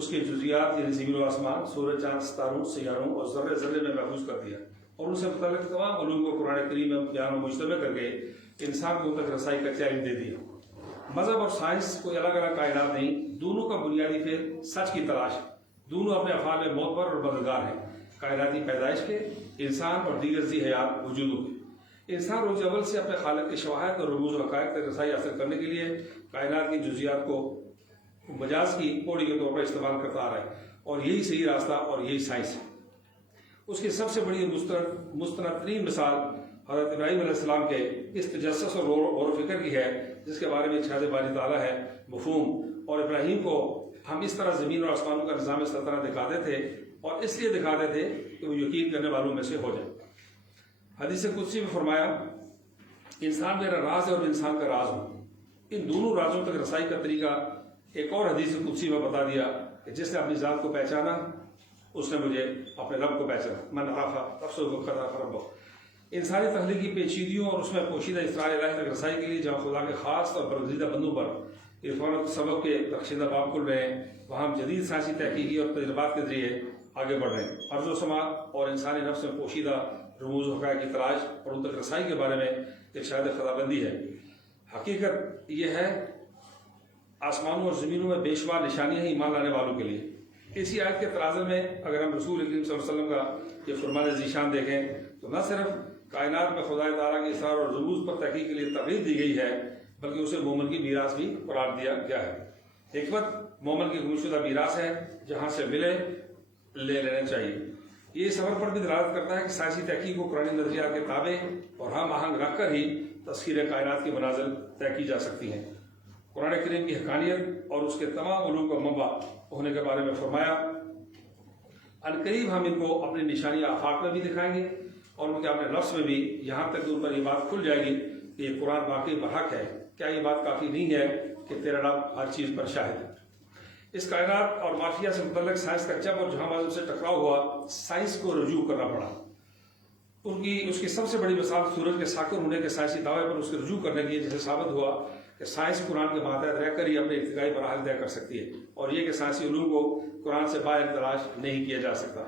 اس کے جزیات یعنی زمین و آسمان، سورج، چاند، ستاروں، سیاروں اور ذرے ذرے میں محفوظ کر دیا، اور ان سے متعلق تمام علوم کو قرآن کریم میں بیان و مجتمع کر کے انسان کو ان تک رسائی کا چیلنج دے دیا۔ مذہب اور سائنس کوئی الگ الگ کائنات نہیں، دونوں کا بنیادی فعل سچ کی تلاش ہے، دونوں اپنے افعال میں معتبر اور مددگار ہیں، کائناتی پیدائش کے، انسان اور دیگر ذی حیات وجودوں کے۔ انسان روز اول سے اپنے خالق کے شواہد اور رموز و حقائق تک رسائی حاصل کرنے کے لیے کائنات کی جزیات کو مجاز کی پوڑی کے طور پر استعمال کرتا آ رہا ہے، اور یہی صحیح راستہ اور یہی سائنس ہے۔ اس کی سب سے بڑی مستند ترین مثال حضرت ابراہیم علیہ السلام کے اس تجسس اور غور و فکر کی ہے، جس کے بارے میں ارشاد باری تعالیٰ ہے مفہوم، اور ابراہیم کو ہم اس طرح زمین اور آسمانوں کا نظام سلطنت دکھاتے تھے، اور اس لیے دکھاتے تھے کہ وہ یقین کرنے والوں میں سے ہو جائے۔ حدیث قدسی میں فرمایا، انسان میرا راز ہے اور انسان کا راز ہوں۔ ان دونوں رازوں تک رسائی کا طریقہ ایک اور حدیث قدسی میں بتا دیا کہ جس نے اپنی ذات کو پہچانا اس نے مجھے اپنے رب کو پہچانا، من عرف نفسہ قد عرف ربہ۔ انسانی تخلیقی پیچیدگیوں اور اس میں پوشیدہ اسرار الہی تک رسائی کے لیے جہاں خدا کے خاص اور برگزیدہ بندوں پر عرفان و سبق کے بخشیدہ باب کھل رہے ہیں، وہاں ہم جدید سائنسی تحقیقی اور تجربات کے ذریعے آگے بڑھ رہے ہیں۔ ارض و سما اور انسانی نفس میں پوشیدہ رموز و حقائق کی تلاش اور ان تک رسائی کے بارے میں ارشاد خداوندی ہے۔ حقیقت یہ ہے، آسمانوں اور زمینوں میں بے شمار نشانیاں ہیں ایمان لانے والوں کے لیے۔ اسی آیت کے تناظر میں اگر ہم رسول کریم صلی اللہ علیہ وسلم کا یہ فرمان ذیشان دیکھیں تو نہ صرف کائنات میں خدا تعالیٰ کے اسرار اور رموز پر تحقیق کے لیے ترغیب دی گئی ہے، بلکہ اسے مومن کی میراث بھی قرار دیا گیا ہے۔ حکمت مومن کی گمشدہ میراث ہے، جہاں سے ملے لے لینا چاہیے۔ یہ اس سفر پر بھی دلالت کرتا ہے کہ سائنسی تحقیق کو قرآنی نظریات کے تابع اور ہم آہنگ رکھ کر ہی تسخیر کائنات کی منازل طے کی جا سکتی ہیں۔ قرآن کریم کی حقانیت اور اس کے تمام علوم کا منبع ہونے کے بارے میں فرمایا، عنقریب ہم ان کو اپنی نشانیاں آفاق میں بھی دکھائیں گے اور ان کے اپنے لفظ میں بھی، یہاں تک کہ ان پر یہ بات کھل جائے گی کہ یہ قرآن واقعی برحق ہے۔ کیا یہ بات کافی نہیں ہے کہ تیرا رب ہر چیز پر شاہد ہے؟ اس کائنات اور مافیا سے متعلق سائنس کا جب اور جہاں بازوں سے ٹکراؤ ہوا، سائنس کو رجوع کرنا پڑا۔ اس کی سب سے بڑی مثال سورج کے ساکن ہونے کے سائنسی دعوے پر اس کے رجوع کرنے کی، جسے ثابت ہوا کہ سائنس قرآن کے ماتحت رہ کر ہی اپنے ارتقائی مراحل طے کر سکتی ہے، اور یہ کہ سائنسی علوم کو قرآن سے باہر تلاش نہیں کیا جا سکتا۔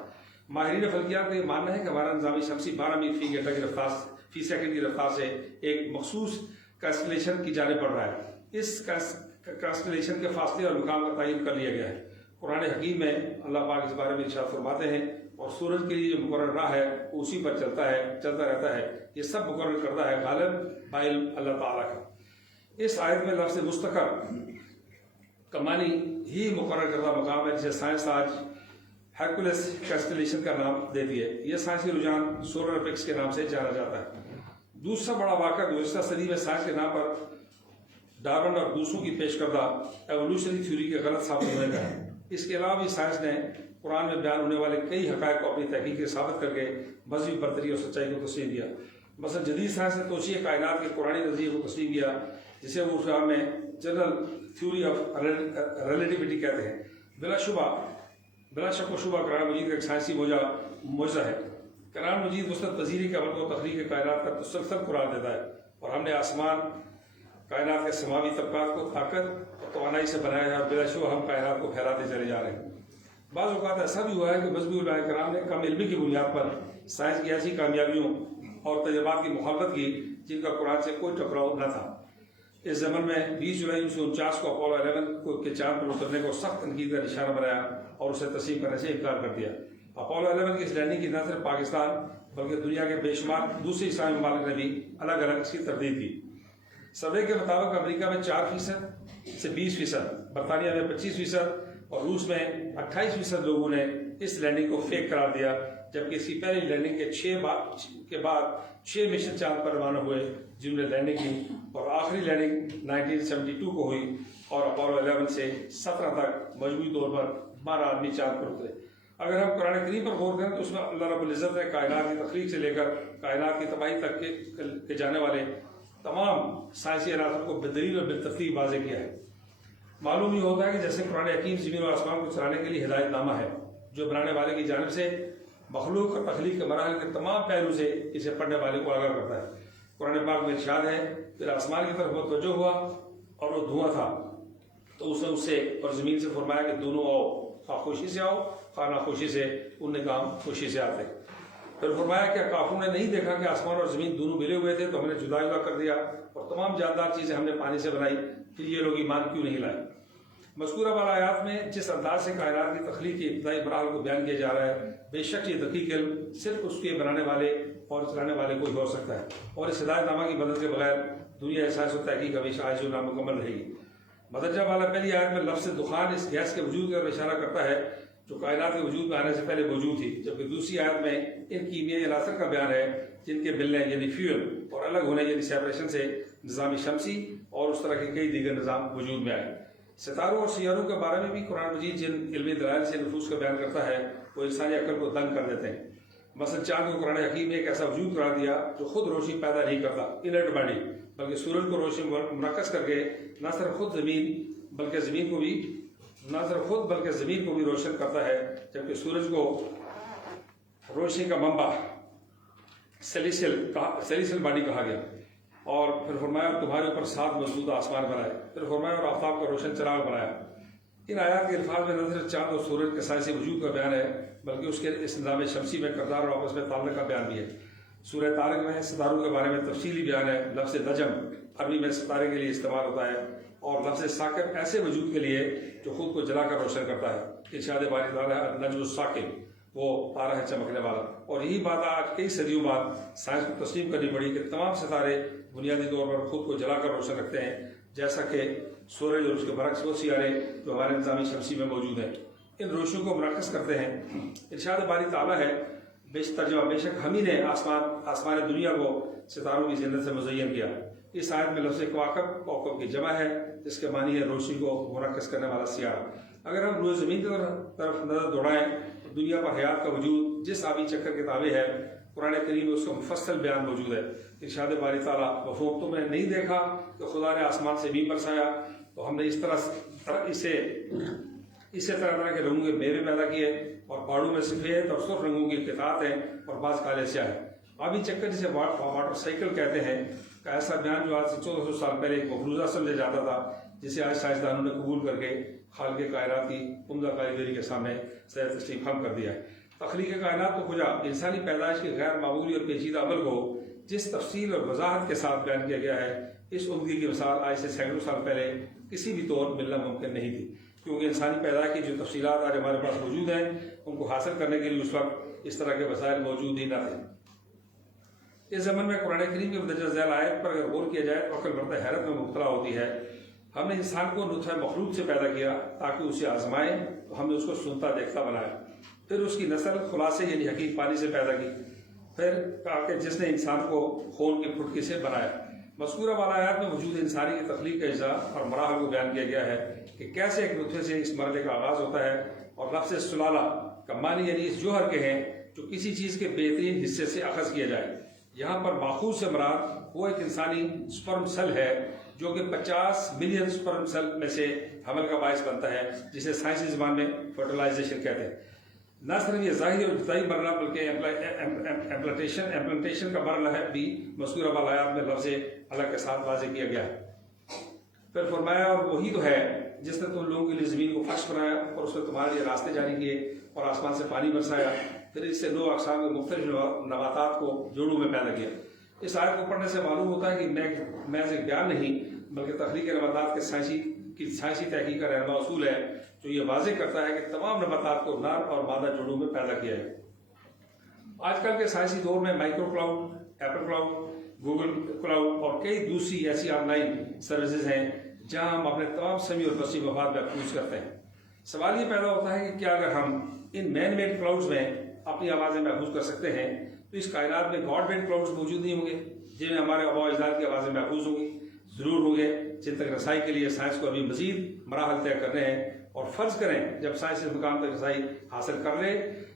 ماہرین فلکیات کا یہ ماننا ہے کہ ہمارا نظامی شمسی 12 میل فی گھنٹہ کی رفتار فی سیکنڈ کی رفتار سے ایک مخصوص کنسٹلیشن کی جانب بڑھ رہا ہے۔ اس کنسٹلیشن کے فاصلے اور مقام کا تعین کر لیا گیا ہے۔ قرآن حکیم میں اللہ پاک اس بارے میں ارشاد فرماتے ہیں، اور سورج کے لیے جو مقرر راہ ہے اسی پر چلتا رہتا ہے، یہ سب مقرر کرتا ہے غالب بعلم اللہ تعالیٰ کا۔ اس آیت میں لفظ مستقر کا معنی ہی مقرر کردہ مقام ہے، جسے سائنس آج ہیرکولس کنسٹلیشن کا نام دیتی ہے۔ یہ سائنسی رجحان سولر اپیکس کے نام سے جانا جاتا ہے۔ دوسرا بڑا واقعہ گزشتہ صدی میں سائنس کے نام پر ڈارون اور دوسروں کی پیش کردہ ایوولوشنری تھیوری کے غلط ثابت ہونے کا ہے۔ اس کے علاوہ بھی سائنس نے قرآن میں بیان ہونے والے کئی حقائق کو اپنی تحقیق سے ثابت کر کے مذہبی برتری اور سچائی کو تسلیم دیا۔ مثلا جدید سائنس نے توسیع کائنات کے قرآنی نظریے کو تسلیم کیا، جسے وہ اسلام میں جنرل تھیوری آف ریلیٹیوٹی کہتے ہیں۔ بلا شک و شبہ قرآن مجید کا ایک سائنسی معجزہ ہے۔ قرآن مجید مثبت پذیری کے عمل کو تخلیق کائنات کا تسلسل قرار دیتا ہے، اور ہم نے آسمان کائنات کے سماوی طبقات کو طاقت اور توانائی سے بنایا ہے، اور بلا شبہ ہم کائنات کو پھیلاتے چلے جا رہے ہیں۔ بعض اوقات ایسا بھی ہوا ہے کہ مذہبی علماء کرام نے کم علمی کی بنیاد پر سائنس کی ایسی کامیابیوں اور تجربات کی مخالفت کی جن کا قرآن سے کوئی ٹکراؤ نہ تھا۔ اس زمن میں 20 جولائی 1949 کو اپولو 11 کے چاند پر اترنے کو سخت تنقید کا نشانہ بنایا اور اسے تسلیم کرنے سے انکار کر دیا۔ اپولو 11 کی اس لینڈنگ کی نہ صرف پاکستان بلکہ دنیا کے بے شمار دوسرے اسلامی ممالک نے بھی الگ الگ اس کی تردید کی۔ سروے کے مطابق امریکہ میں 4% سے 20%، برطانیہ میں 25% اور روس میں 28% لوگوں نے اس لینڈنگ کو فیک قرار دیا، جبکہ اس کی پہلی لینڈنگ کے بعد 6 مشن چاند پر روانہ ہوئے جن میں لینڈنگ کی، اور آخری لینڈنگ 1972 کو ہوئی، اور اپولو 11 سے 17 تک مجموعی طور پر 12 آدمی چاند پر اترے۔ اگر ہم قرآن کریم پر غور کریں تو اس میں اللہ رب العزت نے کائنات کی تخلیق سے لے کر کائنات کی تباہی تک کے جانے والے تمام سائنسی عناصر کو بدلیل اور بالتفصیل واضح کیا ہے۔ معلوم یہ ہوتا ہے کہ جیسے قرآن حکیم زمین و آسمان کو چلانے کے لیے ہدایت نامہ ہے، جو بنانے والے کی جانب سے مخلوق اور تخلیق کے مراحل کے تمام پہلو سے اسے پڑھنے والے کو آگاہ کرتا ہے۔ قرآن پاک میں ارشاد ہے، پھر آسمان کی طرف متوجہ ہوا اور وہ دھواں تھا، تو اس نے اس سے اور زمین سے فرمایا کہ دونوں آؤ، خواہ خوشی سے آؤ خواہ ناخوشی سے، ان نے کام خوشی سے آتے۔ پھر فرمایا کہ کافروں نے نہیں دیکھا کہ آسمان اور زمین دونوں ملے ہوئے تھے، تو ہم نے جدا جدا کر دیا اور تمام جاندار چیزیں ہم نے پانی سے بنائی، پھر یہ لوگ ایمان کیوں نہیں لائے؟ مذکورہ والا آیات میں جس انداز سے کائنات کی تخلیق کے ابتدائی مراحل کو بیان کیا جا رہا ہے، بے شک یہ دقیق علم صرف اس کے بنانے والے اور چلانے والے کو ہی ہو سکتا ہے، اور اس ہدایت نامہ کی مدد کے بغیر دنیا احساس و تحقیق ہمیشہ عاجز و نامکمل رہے گی۔ مدرجہ والا پہلی آیت میں لفظ دخان اس گیس کے وجود کی طرف اشارہ کرتا ہے جو کائنات کے وجود میں آنے سے پہلے موجود تھی، جبکہ دوسری آیت میں ان کیمیائی عناصر کا بیان ہے جن کے ملنے یعنی فیول اور الگ ہونے یعنی سیپریشن سے نظام شمسی اور اس طرح کے کئی دیگر نظام وجود میں آئے۔ ستاروں اور سیاروں کے بارے میں بھی قرآن مجید جن علمی دلائل سے نفوس کا بیان کرتا ہے وہ انسانی عقل کو دنگ کر دیتے ہیں۔ مثلا چاند کو قرآن حکیم نے ایک ایسا وجود قرار دیا جو خود روشنی پیدا نہیں کرتا، انرٹ باڈی، بلکہ سورج کو روشنی منعکس کر کے نہ صرف خود زمین بلکہ زمین کو بھی روشن کرتا ہے، جبکہ سورج کو روشنی کا منبع سیلیسل باڈی کہا گیا۔ اور پھر فرمایا تمہارے اوپر 7 مضبوط آسمان بنائے، پھر فرمایا اور آفتاب کا روشن چراغ بنایا۔ ان آیات کے الفاظ میں نہ صرف چاند اور سورج کے سائنسی وجود کا بیان ہے بلکہ اس کے اس نظام شمسی میں کردار اور آپس میں تعلق کا بیان بھی ہے۔ سورہ طارق میں ستاروں کے بارے میں تفصیلی بیان ہے۔ لفظ نجم عربی میں ستارے کے لیے استعمال ہوتا ہے، اور لفظ ثاقب ایسے وجود کے لیے جو خود کو جلا کر روشن کرتا ہے۔ ارشاد باری تعالیٰ نجم الثاقب، وہ تارہ ہے چمکنے والا۔ اور یہی بات آج کئی صدیوں بعد سائنس کو تسلیم کرنی پڑی کہ تمام ستارے بنیادی طور پر خود کو جلا کر روشن رکھتے ہیں، جیسا کہ سورج اور اس کے برعکس وہ سیارے جو ہمارے نظام شمسی میں موجود ہیں ان روشنیوں کو منعکس کرتے ہیں۔ ارشاد باری تعالیٰ ہے بے شک ہم ہی نے آسمان دنیا کو ستاروں کی زینت سے مزین کیا۔ اس آیت میں لفظ کوکب کی جمع ہے جس کے معنی ہے روشنی کو منعکس کرنے والا سیارہ۔ اگر ہم روئے زمین کی طرف نظر دوڑائیں تو دنیا پر حیات کا وجود جس آبی چکر کے تابع ہے، قرآن کریم میں اس کا مفصل بیان موجود ہے۔ ارشاد باری تعالیٰ مفہوم تم نے نہیں دیکھا کہ خدا نے آسمان سے بھی برسایا، تو ہم نے اسے طرح طرح کے رنگوں کے میوے پیدا کیے، اور پہاڑوں میں سفید اور سرخ رنگوں کی قطعات ہیں اور بعض کالے سیاہ ہیں۔ آبی چکر جسے واٹر سائیکل کہتے ہیں کا ایسا بیان جو آج سے 1400 سال پہلے ایک مفروضہ سمجھا جاتا تھا، جسے آج سائنسدانوں نے قبول کر کے خالق کائنات کی عمدہ کاریگری کے سامنے سیر تشریف خم کر دیا ہے۔ تخلیق کائنات کو کھجا انسانی پیدائش کے غیر معمولی اور پیچیدہ عمل کو جس تفصیل اور وضاحت کے ساتھ بیان کیا گیا ہے، اس عمدگی کی مثال آج سے سینکڑوں سال پہلے کسی بھی طور ملنا ممکن نہیں تھی، کیونکہ انسانی پیدائش کی جو تفصیلات آج ہمارے پاس موجود ہیں ان کو حاصل کرنے کے لیے اس وقت اس طرح کے وسائل موجود ہی نہ تھے۔ اس زمن میں قرآن کریم کی مندرجہ ذیل آیت پر اگر غور کیا جائے تو عقل مرد حیرت میں مبتلا ہوتی ہے۔ ہم نے انسان کو نطفہ مخلوق سے پیدا کیا تاکہ اسے آزمائیں، تو ہم نے اس کو سنتا دیکھتا بنایا، پھر اس کی نسل خلاصے یعنی حقیق پانی سے پیدا کی، پھر کہا کہ جس نے انسان کو خون کی پھٹکی سے بنایا۔ مذکورہ والا آیات میں موجود انسانی کی تخلیق کا اجزاء اور مراحل کو بیان کیا گیا ہے کہ کیسے ایک نطفے سے اس مرحلے کا آغاز ہوتا ہے، اور لفظ سلالہ کا معنی یعنی اس جوہر کے ہیں جو کسی چیز کے بہترین حصے سے اخذ کیا جائے۔ یہاں پر ماخوذ سے مراد وہ ایک انسانی سپرم سیل ہے جو کہ 50 ملین سپرم سیل میں سے حمل کا باعث بنتا ہے، جسے سائنسی زبان میں فرٹیلائزیشن کہتے ہیں۔ نہ صرف یہ ظاہری اور ابتدائی مرحلہ بلکہ امپلانٹیشن کا مرحلہ ہے بھی مذکورہ والا آیات میں لفظ الگ کے ساتھ واضح کیا گیا ہے۔ پھر فرمایا اور وہی تو ہے جس نے تم لوگوں کے لیے زمین کو فرش بنایا اور اس میں تمہارے لیے راستے جاری کیے اور آسمان سے پانی برسایا، پھر اس سے 9 اقسام کے مختلف نباتات کو جوڑوں میں پیدا کیا۔ اس آیت کو پڑھنے سے معلوم ہوتا ہے کہ محض ایک بیان نہیں بلکہ تخلیق نباتات کے سائنسی تحقیق کا رہنما اصول ہے جو یہ واضح کرتا ہے کہ تمام نباتات کو نر اور مادہ جوڑوں میں پیدا کیا ہے۔ آج کل کے سائنسی دور میں micro cloud, apple cloud, Google cloud اور کئی دوسری ایسی آن لائن سروسز ہیں جہاں ہم اپنے تمام سمیع اور وسیع مفاد محفوظ کرتے ہیں۔ سوال یہ پیدا ہوتا ہے کہ کیا اگر ہم ان مین میڈ کلاؤڈز میں اپنی آوازیں محفوظ کر سکتے ہیں تو اس کائنات میں گاڈ میڈ کلاؤڈز موجود نہیں ہوں گے جن میں ہمارے آباء و اجداد کی آوازیں محفوظ ہوں گی؟ ضرور ہوں گے، جن تک رسائی کے لیے سائنس کو ابھی مزید مراحل طے کرنے ہیں، اور فرض کریں جب سائنس اس مقام تک رسائی حاصل کر لے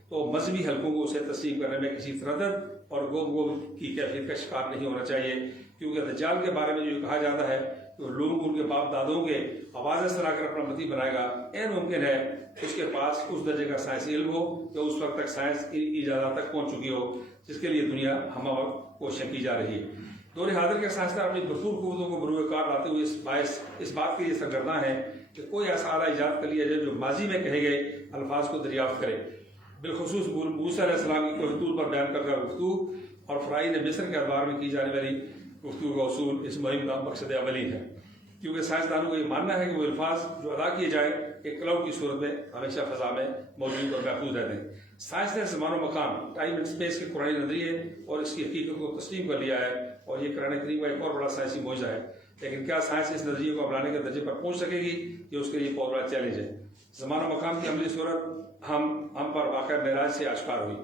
تو مذہبی حلقوں کو اسے تسلیم کرنے میں کسی تردد اور گوب کی کیفیت کا شکار نہیں ہونا چاہیے، کیونکہ دجال کے بارے میں جو کہا جاتا ہے کہ وہ لوگوں کو ان کے باپ دادوں کے آوازیں سنا کر اپنا متی بنائے گا، این ممکن ہے اس کے پاس اس درجے کا سائنسی علم ہو کہ اس وقت تک سائنس ایجادات تک پہنچ چکی ہو جس کے لیے دنیا ہمہ وقت کوششیں کی جا رہی ہے۔ دور حاضر کے سائنسدان اپنی بھرپور قوتوں کو بروئے کار لاتے ہوئے اس بات کے لیے سرگرداں ہیں کہ کوئی ایسا آلہ ایجاد کر لیا جائے جو ماضی میں کہے گئے الفاظ کو دریافت کرے، بالخصوص موسیٰ علیہ السلام کی کوہ طور پر بیان کردہ گفتگو اور فرعون مصر کے ادوار میں کی جانے والی گفتگو کا اصول اس مہم کا مقصد اولی ہے، کیونکہ سائنسدانوں کا یہ ماننا ہے کہ وہ الفاظ جو ادا کیے جائیں ایک کلاؤڈ کی صورت میں ہمیشہ فضا میں موجود اور محفوظ رہتے ہیں۔ سائنس نے زمان و مکان، ٹائم اینڈ اسپیس کے قرآنی نظریے اور اس کی حقیقت کو تسلیم کر لیا ہے، اور یہ قرآن کریم کا ایک اور بڑا سائنسی معجزہ ہے، لیکن کیا سائنس اس نظریے کو اپنانے کے درجے پر پہنچ سکے گی؟ یہ اس کے لیے بہت بڑا چیلنج ہے۔ زمان و مکان کی عملی صورت ہم پر واقع معراج سے آشکار ہوئی،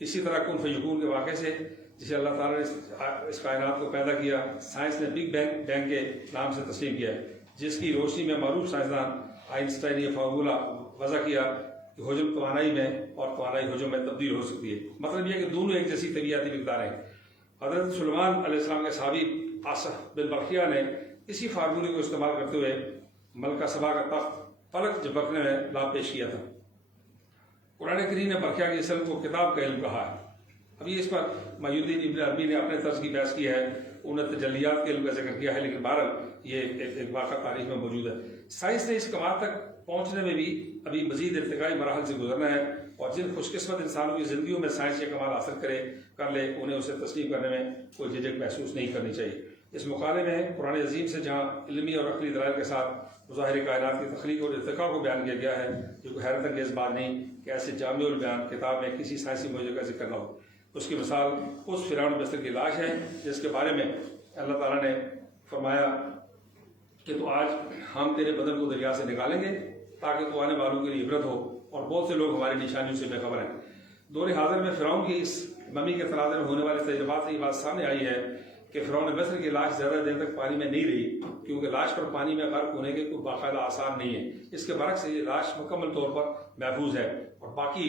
اسی طرح کن فیکون کے واقعے سے جسے اللہ تعالیٰ نے اس کائنات کو پیدا کیا سائنس نے بگ بینگ کے نام سے تسلیم کیا ہے، جس کی روشنی میں معروف سائنسدان آئنسٹائن نے یہ فارمولہ وضع کیا کہ حجم توانائی میں اور توانائی حجم میں تبدیل ہو سکتی ہے۔ مطلب یہ کہ دونوں ایک جیسی طبیعتی مقدار ہیں۔ حضرت سلیمان علیہ السلام کے صحابی آصف بن برقیہ نے اسی فارمولے کو استعمال کرتے ہوئے ملکہ سبا کا تخت فلک جھپکنے میں لابھ پیش کیا تھا۔ قرآن کریم نے برقیہ کے اس علم کو کتاب کا علم کہا ہے۔ ابھی اس پر محی الدین ابن عربی نے اپنے طرز کی بحث کی ہے، انہوں نے تجلیات کے علم کا ذکر کیا ہے، لیکن بہرحال یہ ایک واقعہ تاریخ میں موجود ہے۔ سائنس نے اس کمال تک پہنچنے میں بھی ابھی مزید ارتقائی مراحل سے گزرنا ہے، اور جن خوش قسمت انسانوں کی زندگیوں میں سائنس یہ کمال حاصل کر لے انہیں اسے تسلیم کرنے میں کوئی جھجک محسوس نہیں کرنی چاہیے۔ اس مقالے میں قرآن عظیم سے جہاں علمی اور عقلی دلائل کے ساتھ مظاہر کائنات کی تخلیق اور ارتقاء کو بیان کیا گیا ہے، یہ کوئی حیرت انگیز بات نہیں کہ ایسے جامع البیان کتاب میں کسی سائنسی معجزے کا ذکر نہ ہو۔ اس کی مثال اس فرعون مصر کی لاش ہے جس کے بارے میں اللہ تعالیٰ نے فرمایا کہ تو آج ہم تیرے بدن کو دریا سے نکالیں گے تاکہ تو آنے والوں کے لیے عبرت ہو، اور بہت سے لوگ ہماری نشانیوں سے بے خبر ہیں۔ دور حاضر میں فرعون کی اس ممی کے تناظر میں ہونے والے تجربات سے یہ بات سامنے آئی ہے کہ فرعون مصر کی لاش زیادہ دیر تک پانی میں نہیں رہی، کیونکہ لاش پر پانی میں غرق ہونے کے کوئی باقاعدہ آثار نہیں ہے۔ اس کے برعکس یہ لاش مکمل طور پر محفوظ ہے، اور باقی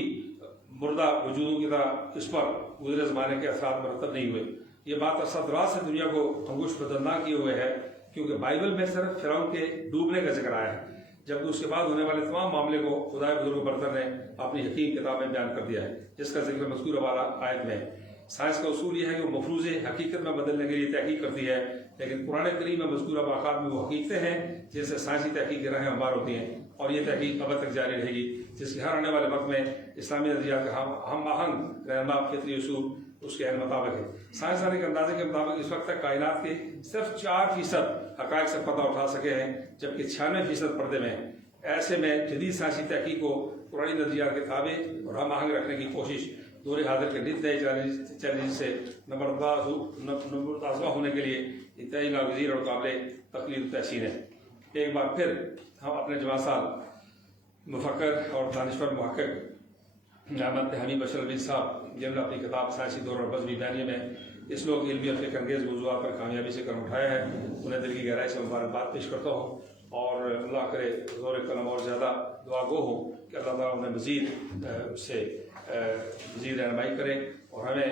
مردہ وجودوں کی طرح اس پر گزرے زمانے کے اثرات مرتب نہیں ہوئے۔ یہ بات عرصہ دراز سے دنیا کو انگوش بدرناک کیے ہوئے ہے، کیونکہ بائبل میں صرف فرعون کے ڈوبنے کا ذکر آیا ہے، جبکہ اس کے بعد ہونے والے تمام معاملے کو خدائے بزرگ برتر نے اپنی حکیم کتاب میں بیان کر دیا ہے، جس کا ذکر مذکورہ والا آیت میں ہے۔ سائنس کا اصول یہ ہے کہ وہ مفروض حقیقت میں بدلنے کے لیے تحقیق کرتی ہے، لیکن قرآن کریم میں مذکورہ واقعات میں وہ حقیقتیں ہیں جن سے سائنسی تحقیق کی راہیں ہموار ہوتی ہیں، اور یہ تحقیق اب تک جاری رہے گی، جس کی ہر آنے والے وقت میں اسلامی نظریات کا ہم آہنگ رہنما فطری اصول اس کے عین مطابق ہے۔ سائنسدانوں کے اندازے کے مطابق اس وقت تک کائنات کے صرف 4% حقائق سے پتہ اٹھا سکے ہیں، جبکہ 96% پردے میں ہیں۔ ایسے میں جدید سائنسی تحقیق کو قرآنی نظریات کے تابع اور ہم آہنگ رکھنے کی کوشش دور حاضر کے نئے چیلنج سے نمبردازہ ہونے کے لیے انتہائی ناگزیر اور قابل تقلید و تحسین ہے۔ ایک بار پھر ہم اپنے جوان سال مفکر اور دانشور محقق نعمت حمید بشر الدین صاحب، جنہوں نے اپنی کتاب سائنسی دور اور بزمی بیانیے میں اس لوگ علمی اور فکر انگیز موضوعات پر کامیابی سے قدم اٹھایا ہے، انہیں دل کی گہرائی سے مبارکباد پیش کرتا ہوں، اور اللہ کرے زور قلم اور زیادہ دعا گو ہوں کہ اللہ تعالیٰ انہیں مزید رہنمائی کرے، اور ہمیں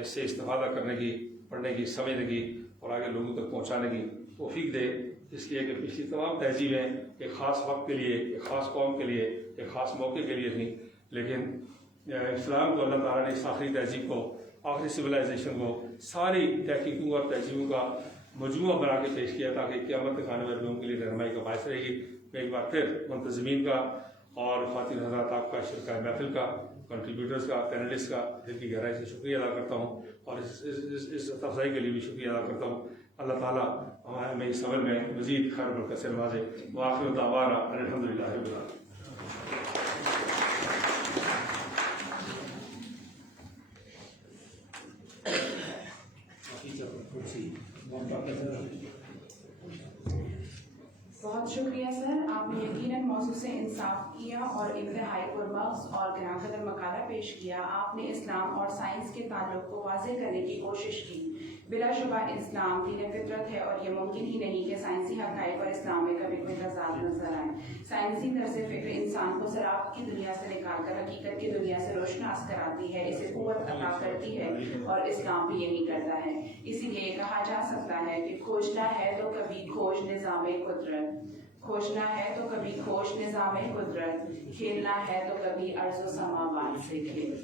اس سے استفادہ کرنے کی، پڑھنے کی، سمجھنے کی اور آگے لوگوں تک پہنچانے کی توفیق دے، اس لیے کہ پچھلی تمام تہذیبیں ایک خاص وقت کے لیے، ایک خاص قوم کے لیے، ایک خاص موقع کے لیے تھیں، لیکن اسلام کو اللہ تعالیٰ نے اس آخری تہذیب کو، آخری سویلائزیشن کو ساری تحقیقوں اور تہذیبوں کا مجموعہ بنا کے پیش کیا تاکہ قیامت تک آنے والے لوگوں کے لیے رہنمائی کا باعث رہے گی۔ میں ایک بار پھر منتظمین کا اور خواتین حضرات آپ کا، شرکاء محفل کا، کنٹریبیوٹرز کا، پینلسٹ کا دل کی گہرائی سے شکریہ ادا کرتا ہوں، اور اس افزائی کے لیے بھی شکریہ ادا کرتا ہوں۔ اللہ تعالیٰ ہمیں اس عمل میں مزید خیر برکت سے نوازے۔ وآخر دعوانا الحمدللہ رب العالمین۔ بہت شکریہ سر، آپ نے یقیناً موضوع سے انصاف کیا اور انتہائی پرمغز اور گراں قدر مقالہ پیش کیا۔ آپ نے اسلام اور سائنس کے تعلق کو واضح کرنے کی کوشش کی۔ بلا شبہ اسلام دین فطرت ہے، اور یہ ممکن ہی نہیں کہ سائنسی حقائق اور اسلام میں کبھی کوئی تضاد نظر آئے۔ سائنسی طرز فکر انسان کو زراعت کی دنیا سے نکال کر حقیقت کی دنیا سے روشناس کراتی ہے، اسے قوت عطا کرتی ہے، اور اسلام بھی یہی کرتا ہے۔ اسی لیے کہا جا سکتا ہے کہ کھوجنا ہے تو کبھی کھوج نظام قدرت، کھوجنا ہے تو کبھی کھوج نظام قدرت، کھیلنا ہے تو کبھی ارض و سماوات سے کھیل۔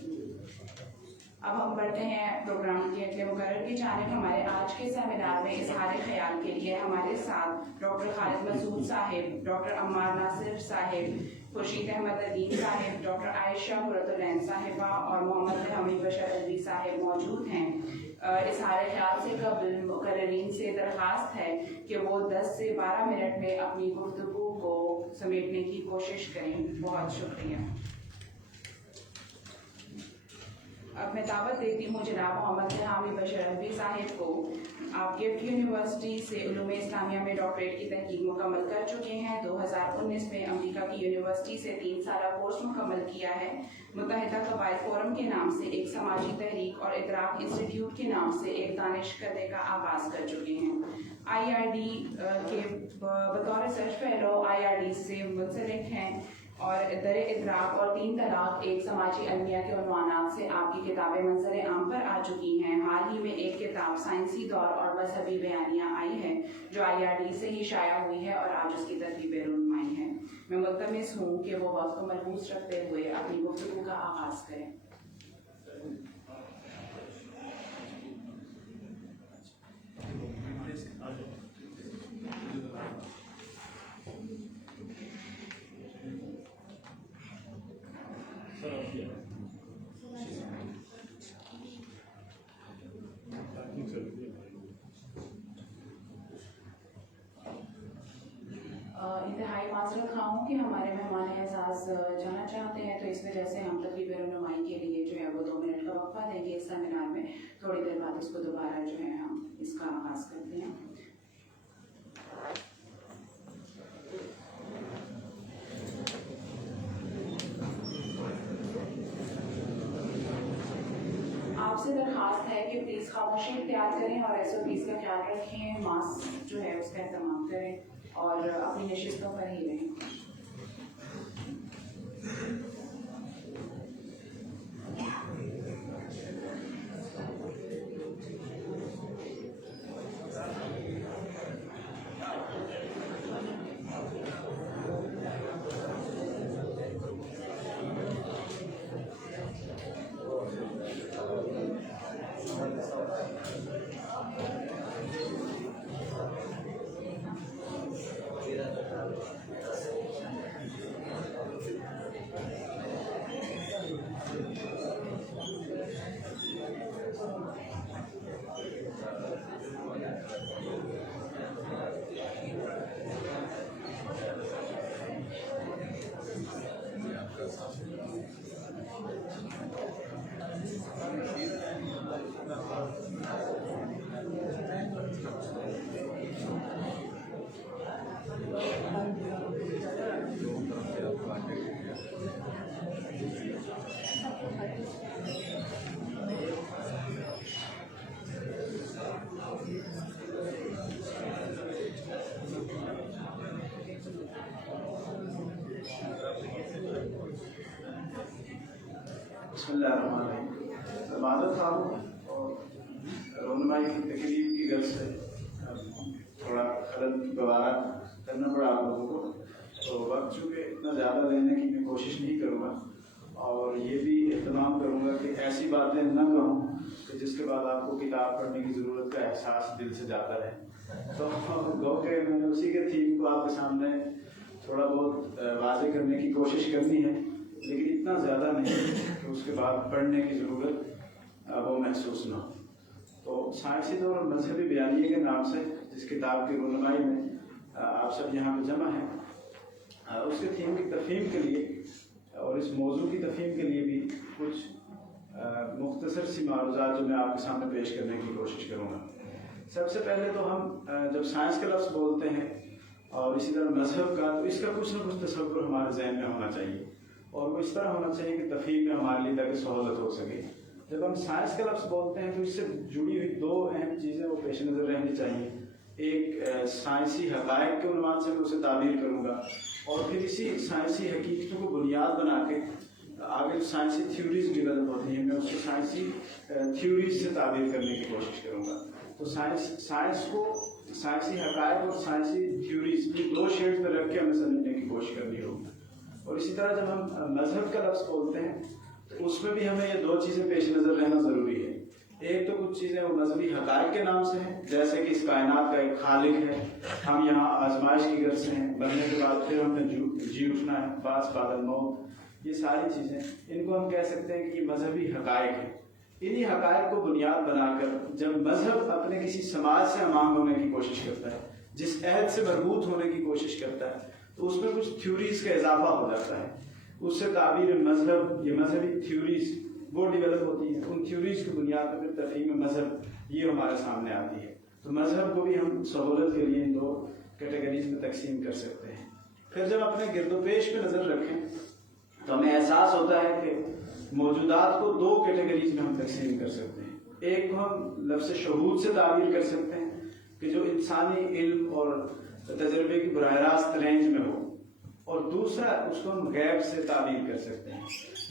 اب ہم بڑھتے ہیں پروگرام کے اگلے مقرر کی جانب. ہمارے آج کے سیمینار میں اظہار خیال کے لیے ہمارے ساتھ ڈاکٹر خالد مسعود صاحب, ڈاکٹر عمار ناصر صاحب, خورشید احمد ندیم صاحب, ڈاکٹر عائشہ قرۃ العین صاحبہ اور محمد حمید بشر رضوی صاحب موجود ہیں. اظہار خیال سے قبل مقررین سے درخواست ہے کہ وہ 10 سے 12 منٹ میں اپنی گفتگو کو سمیٹنے کی کوشش کریں. بہت شکریہ. اب میں دعوت دیتی ہوں جناب محمد حمید بشر رضوی صاحب کو. آپ گفٹ یونیورسٹی سے علوم اسلامیہ میں ڈاکٹریٹ کی تحقیق مکمل کر چکے ہیں. 2019 میں امریکہ کی یونیورسٹی سے 3 سالہ کورس مکمل کیا ہے. متحدہ قبائل فورم کے نام سے ایک سماجی تحریک اور ادراک انسٹیٹیوٹ کے نام سے ایک دانش کدے کا آغاز کر چکے ہیں. IRD کے بطور ریسرچ فیلو IRD سے منسلک ہیں اور در ادراک اور 3 طلاق ایک سماجی المیہ کے عنوانات سے آپ کی کتابیں منظر عام پر آ چکی ہیں. حال ہی میں ایک کتاب سائنسی دور اور مذہبی بیانیہ آئی ہے جو IRD سے ہی شائع ہوئی ہے اور آج اس کی ترتیب رونمائی ہے. میں ملتمس ہوں کہ وہ وقت کو ملحوظ رکھتے ہوئے اپنی گفتگو کا آغاز کریں. انتہائی معذرت خواہ ہوں کہ ہمارے مہمان اعزاز جانا چاہتے ہیں, تو اس وجہ سے ہم تقریب رونمائی کے لیے جو ہے وہ 2 منٹ کا وقفہ دیں گے اس سیمینار میں. تھوڑی دیر بعد اس کو دوبارہ جو ہے ہم اس کا آغاز کرتے ہیں. آپ سے درخواست ہے کہ پلیز خاموشی اختیار کریں اور SOPs کا خیال رکھیں. ماسک جو ہے اس کا اہتمام کریں اور اپنی نشستوں پر ہی رہیں. بسم اللہ الرحمن الرحیم. معذرت خواہ ہوں اور رونمائی کی تقریب کی غرض سے تھوڑا خلل گوارا کرنا پڑا آپ لوگوں کو. تو وقت چونکہ اتنا زیادہ لینے کی میں کوشش نہیں کروں گا اور یہ بھی اہتمام کروں گا کہ ایسی باتیں نہ کہوں کہ جس کے بعد آپ کو کتاب پڑھنے کی ضرورت کا احساس دل سے جاتا رہے. تو گو کہ میں نے اسی کے تھیم کو آپ کے سامنے تھوڑا بہت واضح کرنے کی کوشش کرنی ہے, لیکن اتنا زیادہ نہیں کہ اس کے بعد پڑھنے کی ضرورت وہ محسوس نہ ہو. تو سائنسی دور اور مذہبی بیانیے کے نام سے جس کتاب کی رونمائی میں آپ سب یہاں پہ جمع ہیں, اس کے تھیم کی تفہیم کے لیے اور اس موضوع کی تفہیم کے لیے بھی کچھ مختصر سی معروضات جو میں آپ کے سامنے پیش کرنے کی کوشش کروں گا. سب سے پہلے تو ہم جب سائنس کا لفظ بولتے ہیں اور اسی طرح مذہب کا, تو اس کا کچھ نہ کچھ تصور ہمارے ذہن میں ہونا چاہیے اور وہ اس طرح ہونا چاہیے کہ تفہیم میں ہمارے لیے تاکہ سہولت ہو سکے. جب ہم سائنس کا لفظ بولتے ہیں تو اس سے جڑی ہوئی 2 اہم چیزیں وہ پیش نظر رہنی چاہیے. ایک سائنسی حقائق کے عنوان سے میں اسے تعبیر کروں گا اور پھر اسی سائنسی حقیقتوں کو بنیاد بنا کے آگے جو سائنسی تھیوریز ڈیولپ ہوتی ہیں میں اس کو سائنسی تھیوریز سے تعبیر کرنے کی کوشش کروں گا. تو سائنس کو سائنسی حقائق اور سائنسی تھیوریز کی 2 شیڈز پہ رکھ کے ہمیں سمجھنے کی کوشش کرنی ہوگی. اور اسی طرح جب ہم مذہب کا لفظ بولتے ہیں تو اس میں بھی ہمیں یہ دو چیزیں پیش نظر رہنا ضروری ہے. ایک تو کچھ چیزیں وہ مذہبی حقائق کے نام سے ہیں، جیسے کہ اس کائنات کا ایک خالق ہے، ہم یہاں آزمائش کی غرض سے ہیں، مرنے کے بعد پھر ہم نے جی اٹھنا ہے، بعض بعد الموت. یہ ساری چیزیں ان کو ہم کہہ سکتے ہیں کہ یہ مذہبی حقائق ہیں. انہی حقائق کو بنیاد بنا کر جب مذہب اپنے کسی سماج سے امانگ ہونے کی کوشش کرتا ہے، جس عہد سے مربوط ہونے کی کوشش کرتا ہے، تو اس میں کچھ تھیوریز کا اضافہ ہو جاتا ہے. اس سے تعبیر مذہب، یہ مذہبی تھیوریز وہ ڈیولپ ہوتی ہیں. ان تھیوریز کی بنیاد پر پھر تفہیم مذہب یہ ہمارے سامنے آتی ہے. تو مذہب کو بھی ہم سہولت کے لیے ان دو کیٹیگریز میں تقسیم کر سکتے ہیں. پھر جب اپنے گرد و پیش پہ نظر رکھیں تو ہمیں احساس ہوتا ہے کہ موجودات کو دو کیٹیگریز میں ہم تقسیم کر سکتے ہیں. ایک کو ہم لفظ شہود سے تعبیر کر سکتے ہیں کہ جو انسانی علم اور تجربے کی براہ راست رینج میں ہو، اور دوسرا اس کو ہم غیب سے تعبیر کر سکتے ہیں.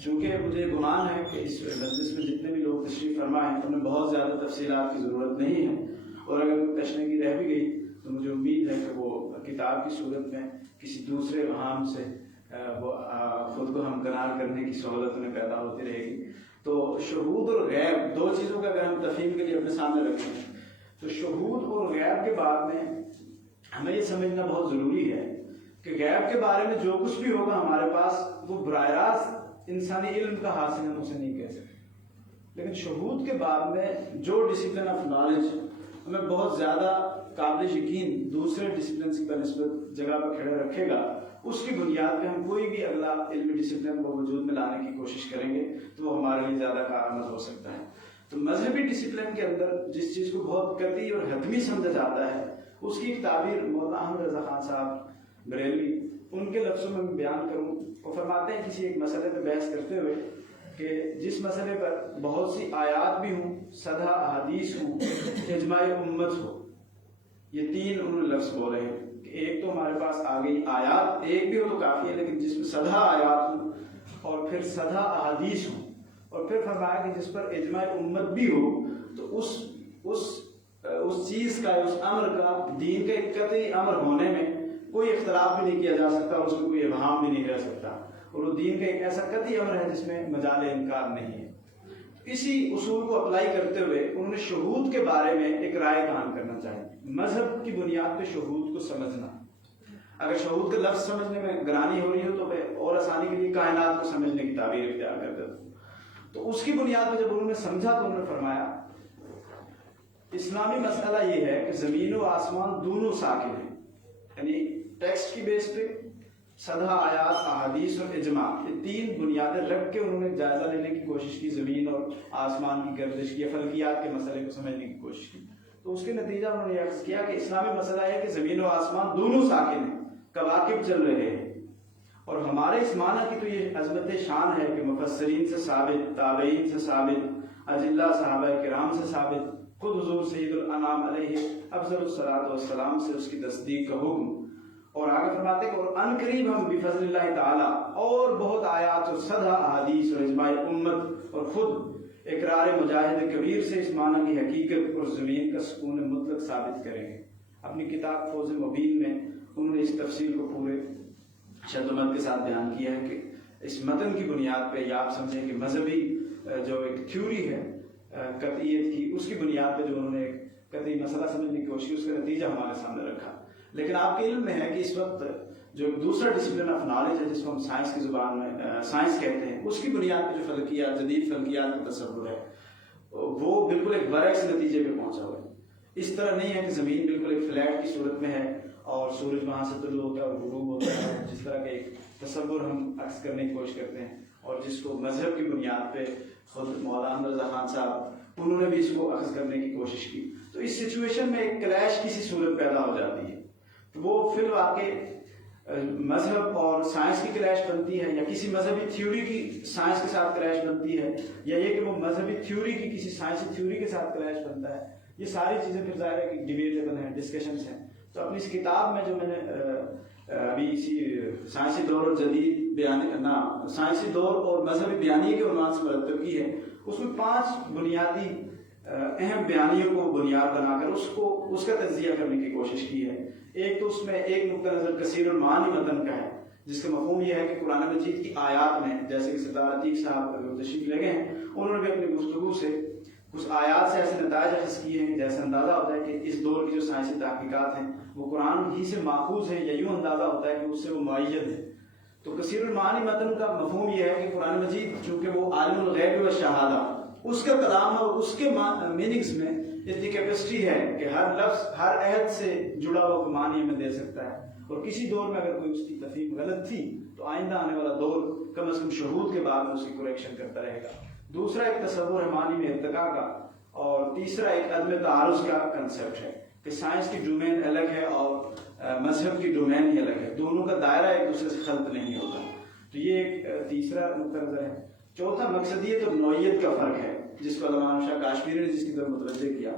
چونکہ مجھے گمان ہے کہ اس مجلس میں جتنے بھی لوگ تشریف فرما ہیں انہیں بہت زیادہ تفصیلات کی ضرورت نہیں ہے، اور اگر کوئی تشنگی رہ بھی گئی تو مجھے امید ہے کہ وہ کتاب کی صورت میں کسی دوسرے وہام سے وہ خود کو ہمکنار کرنے کی سہولت انہیں پیدا ہوتی رہے گی. تو شہود اور غیب دو چیزوں کا اگر ہم تفہیم کے لیے اپنے سامنے رکھیں تو شہود اور غیب کے بعد میں ہمیں یہ سمجھنا بہت ضروری ہے کہ غیب کے بارے میں جو کچھ بھی ہوگا ہمارے پاس وہ براہ راست انسانی علم کا حاصل ہم اسے نہیں کہہ سکتے. لیکن شہود کے بعد میں جو ڈسپلن آف نالج ہمیں بہت زیادہ قابل یقین دوسرے ڈسپلن کی نسبت جگہ پر کھڑے رکھے گا، اس کی بنیاد پہ ہم کوئی بھی اگلا علمی ڈسپلن کو وجود میں لانے کی کوشش کریں گے تو وہ ہمارے لیے زیادہ کارآمد ہو سکتا ہے. تو مذہبی ڈسپلن کے اندر جس چیز کو بہت قطعی اور حتمی سمجھا جاتا ہے اس کی ایک تعبیر مولانا احمد رضا خان صاحب بریلوی ان کے لفظوں میں بیان کروں. وہ فرماتے ہیں کسی ایک مسئلے پہ بحث کرتے ہوئے کہ جس مسئلے پر بہت سی آیات بھی ہوں، سدھا احادیث ہوں، اجماع امت ہو، یہ تین انہوں نے لفظ بولے ہیں کہ ایک تو ہمارے پاس آ گئی آیات، ایک بھی ہو تو کافی ہے، لیکن جس میں سدھا آیات ہوں اور پھر سدھا احادیث ہوں، اور پھر فرمایا کہ جس پر اجماع امت بھی ہو تو اس چیز کا، اس امر کا، دین کا ایک قطعی امر ہونے میں کوئی اختلاف بھی نہیں کیا جا سکتا، اور اس میں کوئی ابہام بھی نہیں رہ سکتا، اور وہ دین کا ایک ایسا قطعی امر ہے جس میں مجال انکار نہیں ہے. اسی اصول کو اپلائی کرتے ہوئے انہوں نے شہود کے بارے میں ایک رائے بیان کرنا چاہی. مذہب کی بنیاد پہ شہود کو سمجھنا، اگر شہود کا لفظ سمجھنے میں گرانی ہو رہی ہو تو میں اور آسانی کے لیے کائنات کو سمجھنے کی تعبیر اختیار کر دیتا ہوں. تو اس کی بنیاد پہ جب انہوں نے سمجھا تو انہوں نے فرمایا اسلامی مسئلہ یہ ہے کہ زمین و آسمان دونوں ساکن ہیں، یعنی ٹیکسٹ کی بیس پہ سدھا آیات، احادیث اور اجماع، یہ تین بنیادیں رکھ کے انہوں نے جائزہ لینے کی کوشش کی، زمین اور آسمان کی گردش کی، فلکیات کے مسئلے کو سمجھنے کی کوشش کی. تو اس کے نتیجہ انہوں نے یہ کیا کہ اسلامی مسئلہ ہے کہ زمین و آسمان دونوں ساکن ہیں، کواکب چل رہے ہیں، اور ہمارے اس معنی کی تو یہ عظمت شان ہے کہ مفسرین سے ثابت، تابعین سے ثابت، اجلہ صحابہ کرام سے ثابت، خود حضور سید الانام علیہ افضل الصلاۃ والسلام سے اس کی تصدیق کا حکم. اور آگے فرماتے ہیں کہ اور ان قریب ہم بفضل اللہ تعالی اور بہت آیات اور سدھا احادیث اور اجماع امت اور خود اقرار مجاہد کبیر سے اس معنی کی حقیقت اور زمین کا سکون مطلق ثابت کریں گے. اپنی کتاب فوز مبین میں انہوں نے اس تفصیل کو پورے شد و مد کے ساتھ بیان کیا ہے کہ اس متن کی بنیاد پہ یا آپ سمجھیں کہ مذہبی جو ایک تھیوری ہے قطعیت کی، اس کی بنیاد پہ جو انہوں نے ایک قطعی مسئلہ سمجھنے کی کوشش کی، اس کا نتیجہ ہمارے سامنے رکھا. لیکن آپ کے علم میں ہے کہ اس وقت جو دوسرا ڈسپلن آف نالج ہے جس کو ہم سائنس کی زبان میں سائنس کہتے ہیں، اس کی بنیاد پہ جو فلکیات، جدید فلکیات کا تصور ہے وہ بالکل ایک برعکس نتیجے پہ پہنچا ہوا ہے. اس طرح نہیں ہے کہ زمین بالکل ایک فلیٹ کی صورت میں ہے اور سورج وہاں سے طلوع ہوتا ہے اور غروب ہوتا ہے، جس طرح کا ایک تصور ہم عکس کرنے کی کوشش کرتے ہیں، اور جس کو مذہب کی بنیاد پہ خود مولانا رضا خان صاحب انہوں نے بھی اس کو اخذ کرنے کی کوشش کی. تو اس سچویشن میں ایک کلیش کی سی صورت پیدا ہو جاتی ہے. تو وہ فی الواقع مذہب اور سائنس کی کلیش بنتی ہے، یا کسی مذہبی تھیوری کی سائنس کے ساتھ کلیش بنتی ہے، یا یہ کہ وہ مذہبی تھیوری کی کسی سائنسی تھیوری کے ساتھ کلیش بنتا ہے. یہ ساری چیزیں پھر ظاہر ہے کہ ڈیبیٹیبل ہیں، ڈسکشنز ہیں. تو اپنی اس کتاب میں جو میں نے ابھی اسی سائنسی دور اور جدید سائنسی دور اور مذہبی بیانیے کے عنوان سے مرتب کی ہے، اس میں 5 بنیادی اہم بیانیوں کو بنیاد بنا کر اس کا تجزیہ کرنے کی کوشش کی ہے. ایک تو اس میں ایک نقطہ نظر کثیر المعانی متن کا ہے جس کا مفہوم یہ ہے کہ قرآن مجید کی آیات میں، جیسے کہ سردار عتیق صاحب تشریف لے گئے ہیں، انہوں نے بھی اپنی گفتگو سے کچھ آیات سے ایسے نتائج اخذ کیے ہیں جیسے اندازہ ہوتا ہے کہ اس دور کی جو سائنسی تحقیقات ہیں وہ قرآن ہی سے ماخوذ ہیں، یا یوں اندازہ ہوتا ہے کہ اس سے وہ معید ہے۔ تو کثیر المعانی متن کا مفہوم یہ ہے کہ قرآن مجید چونکہ وہ عالم الغیب و شہادہ، اس کا کلام اور اس کے میننگز میں اتنی کیپیسٹی ہے کہ ہر لفظ ہر عہد سے جڑا ہوا معنی میں دے سکتا ہے، اور کسی دور میں اگر کوئی اس کی تفہیم غلط تھی تو آئندہ آنے والا دور کم از کم شہود کے بعد میں اس کی کریکشن کرتا رہے گا۔ دوسرا ایک تصور ہے معنی میں ارتقاء کا، اور تیسرا ایک عدم تعارض کا کنسیپٹ ہے کہ سائنس کی ڈومین الگ ہے اور مذہب کی ڈومین ہی الگ ہے، دونوں کا دائرہ ایک دوسرے سے خلط نہیں ہوتا۔ تو یہ ایک تیسرا نقطہ نظر ہے۔ چوتھا مقصدیت اور نوعیت کا فرق ہے، جس کو علامہ شاہ کاشمیری نے جس کی طرف متوجہ کیا۔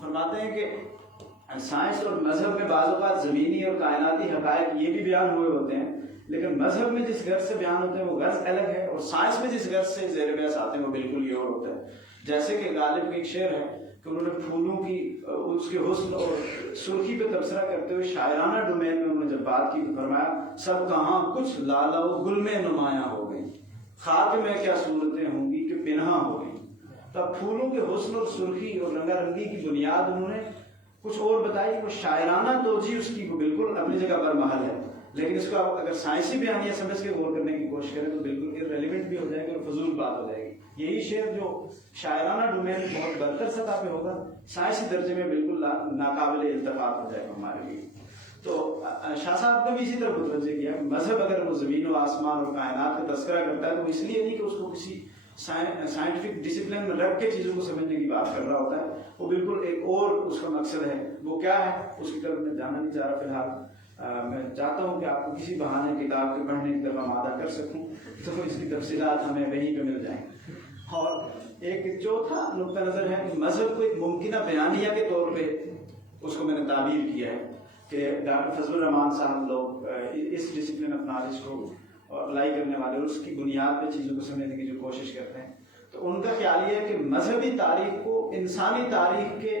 فرماتے ہیں کہ سائنس اور مذہب میں بعض اوقات زمینی اور کائناتی حقائق یہ بھی بیان ہوئے ہوتے ہیں، لیکن مذہب میں جس غرض سے بیان ہوتے ہیں وہ غرض الگ ہے، اور سائنس میں جس غرض سے زیر بحث آتے ہیں وہ بالکل یہ اور ہوتا ہے۔ جیسے کہ غالب کا ایک شعر ہے کہ انہوں نے پھولوں کی اس کے حسن اور سرخی پہ تبصرہ کرتے ہوئے شاعرانہ ڈومین میں انہوں نے جب بات کی تو فرمایا سب کہاں کچھ لالا و گل میں نمایاں ہو گئی، خاک میں کیا صورتیں ہوں گی کہ پنہاں ہو گئی۔ تو اب پھولوں کے حسن اور سرخی اور رنگا رنگی کی بنیاد انہوں نے کچھ اور بتائی، وہ شاعرانہ توجیہ اس کی وہ بالکل اپنی جگہ پر محل ہے، لیکن اس کو آپ اگر سائنسی بیانیہ سمجھ کے غور کرنے کی کوشش کریں تو بالکل ارریلیونٹ بھی ہو جائے گی اور فضول بات ہو جائے گی۔ یہی شعر جو شاعرانہ ڈومین بہت برتر سطح پہ ہوگا، سائنسی درجے میں بالکل ناقابل التفات ہو جائے گا ہمارے لیے۔ تو شاہ صاحب نے بھی اسی طرح متوجہ کیا کہ مذہب اگر وہ زمین و آسمان اور کائنات کا تذکرہ کرتا ہے تو اس لیے نہیں کہ اس کو کسی سائنٹیفک ڈسپلن میں رکھ کے چیزوں کو سمجھنے کی بات کر رہا ہوتا ہے، وہ بالکل ایک اور اس کا مقصد ہے۔ وہ کیا ہے اس کی طرف میں جانا نہیں چاہ رہا فی الحال۔ میں چاہتا ہوں کہ آپ کو کسی بہانے کتاب کے پڑھنے کی طرف آمادہ کر سکوں تو اس کی تفصیلات ہمیں وہیں پہ مل جائیں۔ اور ایک چوتھا نقطہ نظر ہے کہ مذہب کو ایک ممکنہ بیانیہ کے طور پہ اس کو میں نے تعبیر کیا ہے کہ ڈاکٹر فضل الرحمان صاحب لوگ اس ڈسپلن آف نالج کو اپلائی کرنے والے اور اس کی بنیاد پہ چیزوں کو سمجھنے کی جو کوشش کرتے ہیں، تو ان کا خیال یہ ہے کہ مذہبی تاریخ کو انسانی تاریخ کے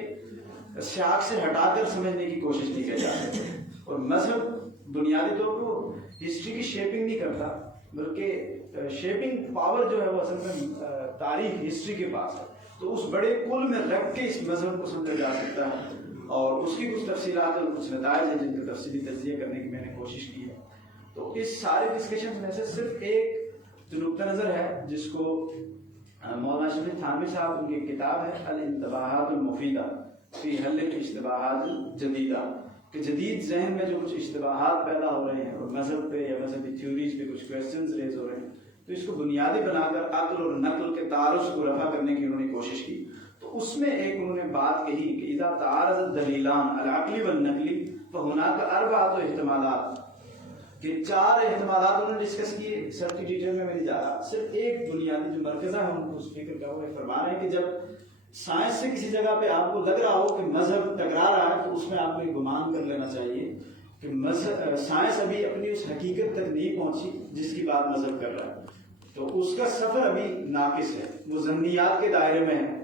سیاق سے ہٹا کر سمجھنے کی کوشش نہیں کی جا سکتی، اور مذہب بنیادی طور پر ہسٹری کی شیپنگ نہیں کرتا، بلکہ شیپنگ پاور جو ہے وہ اصل میں تاریخ ہسٹری کے پاس ہے۔ تو اس بڑے کل میں رکھ کے اس مذہب کو سمجھا جا سکتا ہے، اور اس کی کچھ تفصیلات اور کچھ نتائج ہیں جن کا تفصیلی تجزیہ کرنے کی میں نے کوشش کی ہے۔ تو اس سارے ڈسکشن میں سے صرف ایک جو نقطہ نظر ہے جس کو مولانا شفیع تھانوی صاحب ان کی کتاب ہے الانتباہات المفیدہ فی حل الاشتباہات الجدیدہ، کہ جدید ذہن میں جو کچھ اشتباہات پیدا ہو رہے ہیں اور مذہب پہ یا مذہبی تھیوریز پہ کچھ کویسچنز ریز ہو رہے ہیں، تو اس کو بنیادی بنا کر عقل اور نقل کے تعارض کو رفع کرنے کی انہوں نے کوشش کی۔ تو اس میں ایک انہوں نے بات کہی کہ اذا تعارض الدلیلان العقلی والنقلی فہناک اربعۃ احتمالات، کہ 4 احتمالات انہوں نے ڈسکس کیے، سب کی ڈیٹیل میں نہیں جا رہا، صرف ایک بنیادی جو مرکزہ ہے ان کو اس فکر کا وہ فرما رہے ہیں کہ جب سائنس سے کسی جگہ پہ آپ کو لگ رہا ہو کہ مذہب ٹکرا رہا ہے تو اس میں آپ کو یہ گمان کر لینا چاہیے کہ سائنس ابھی اپنی اس حقیقت تک نہیں پہنچی جس کی بات مذہب کر رہا ہے، تو اس کا سفر ابھی ناقص ہے، وہ ظنیات کے دائرے میں ہے،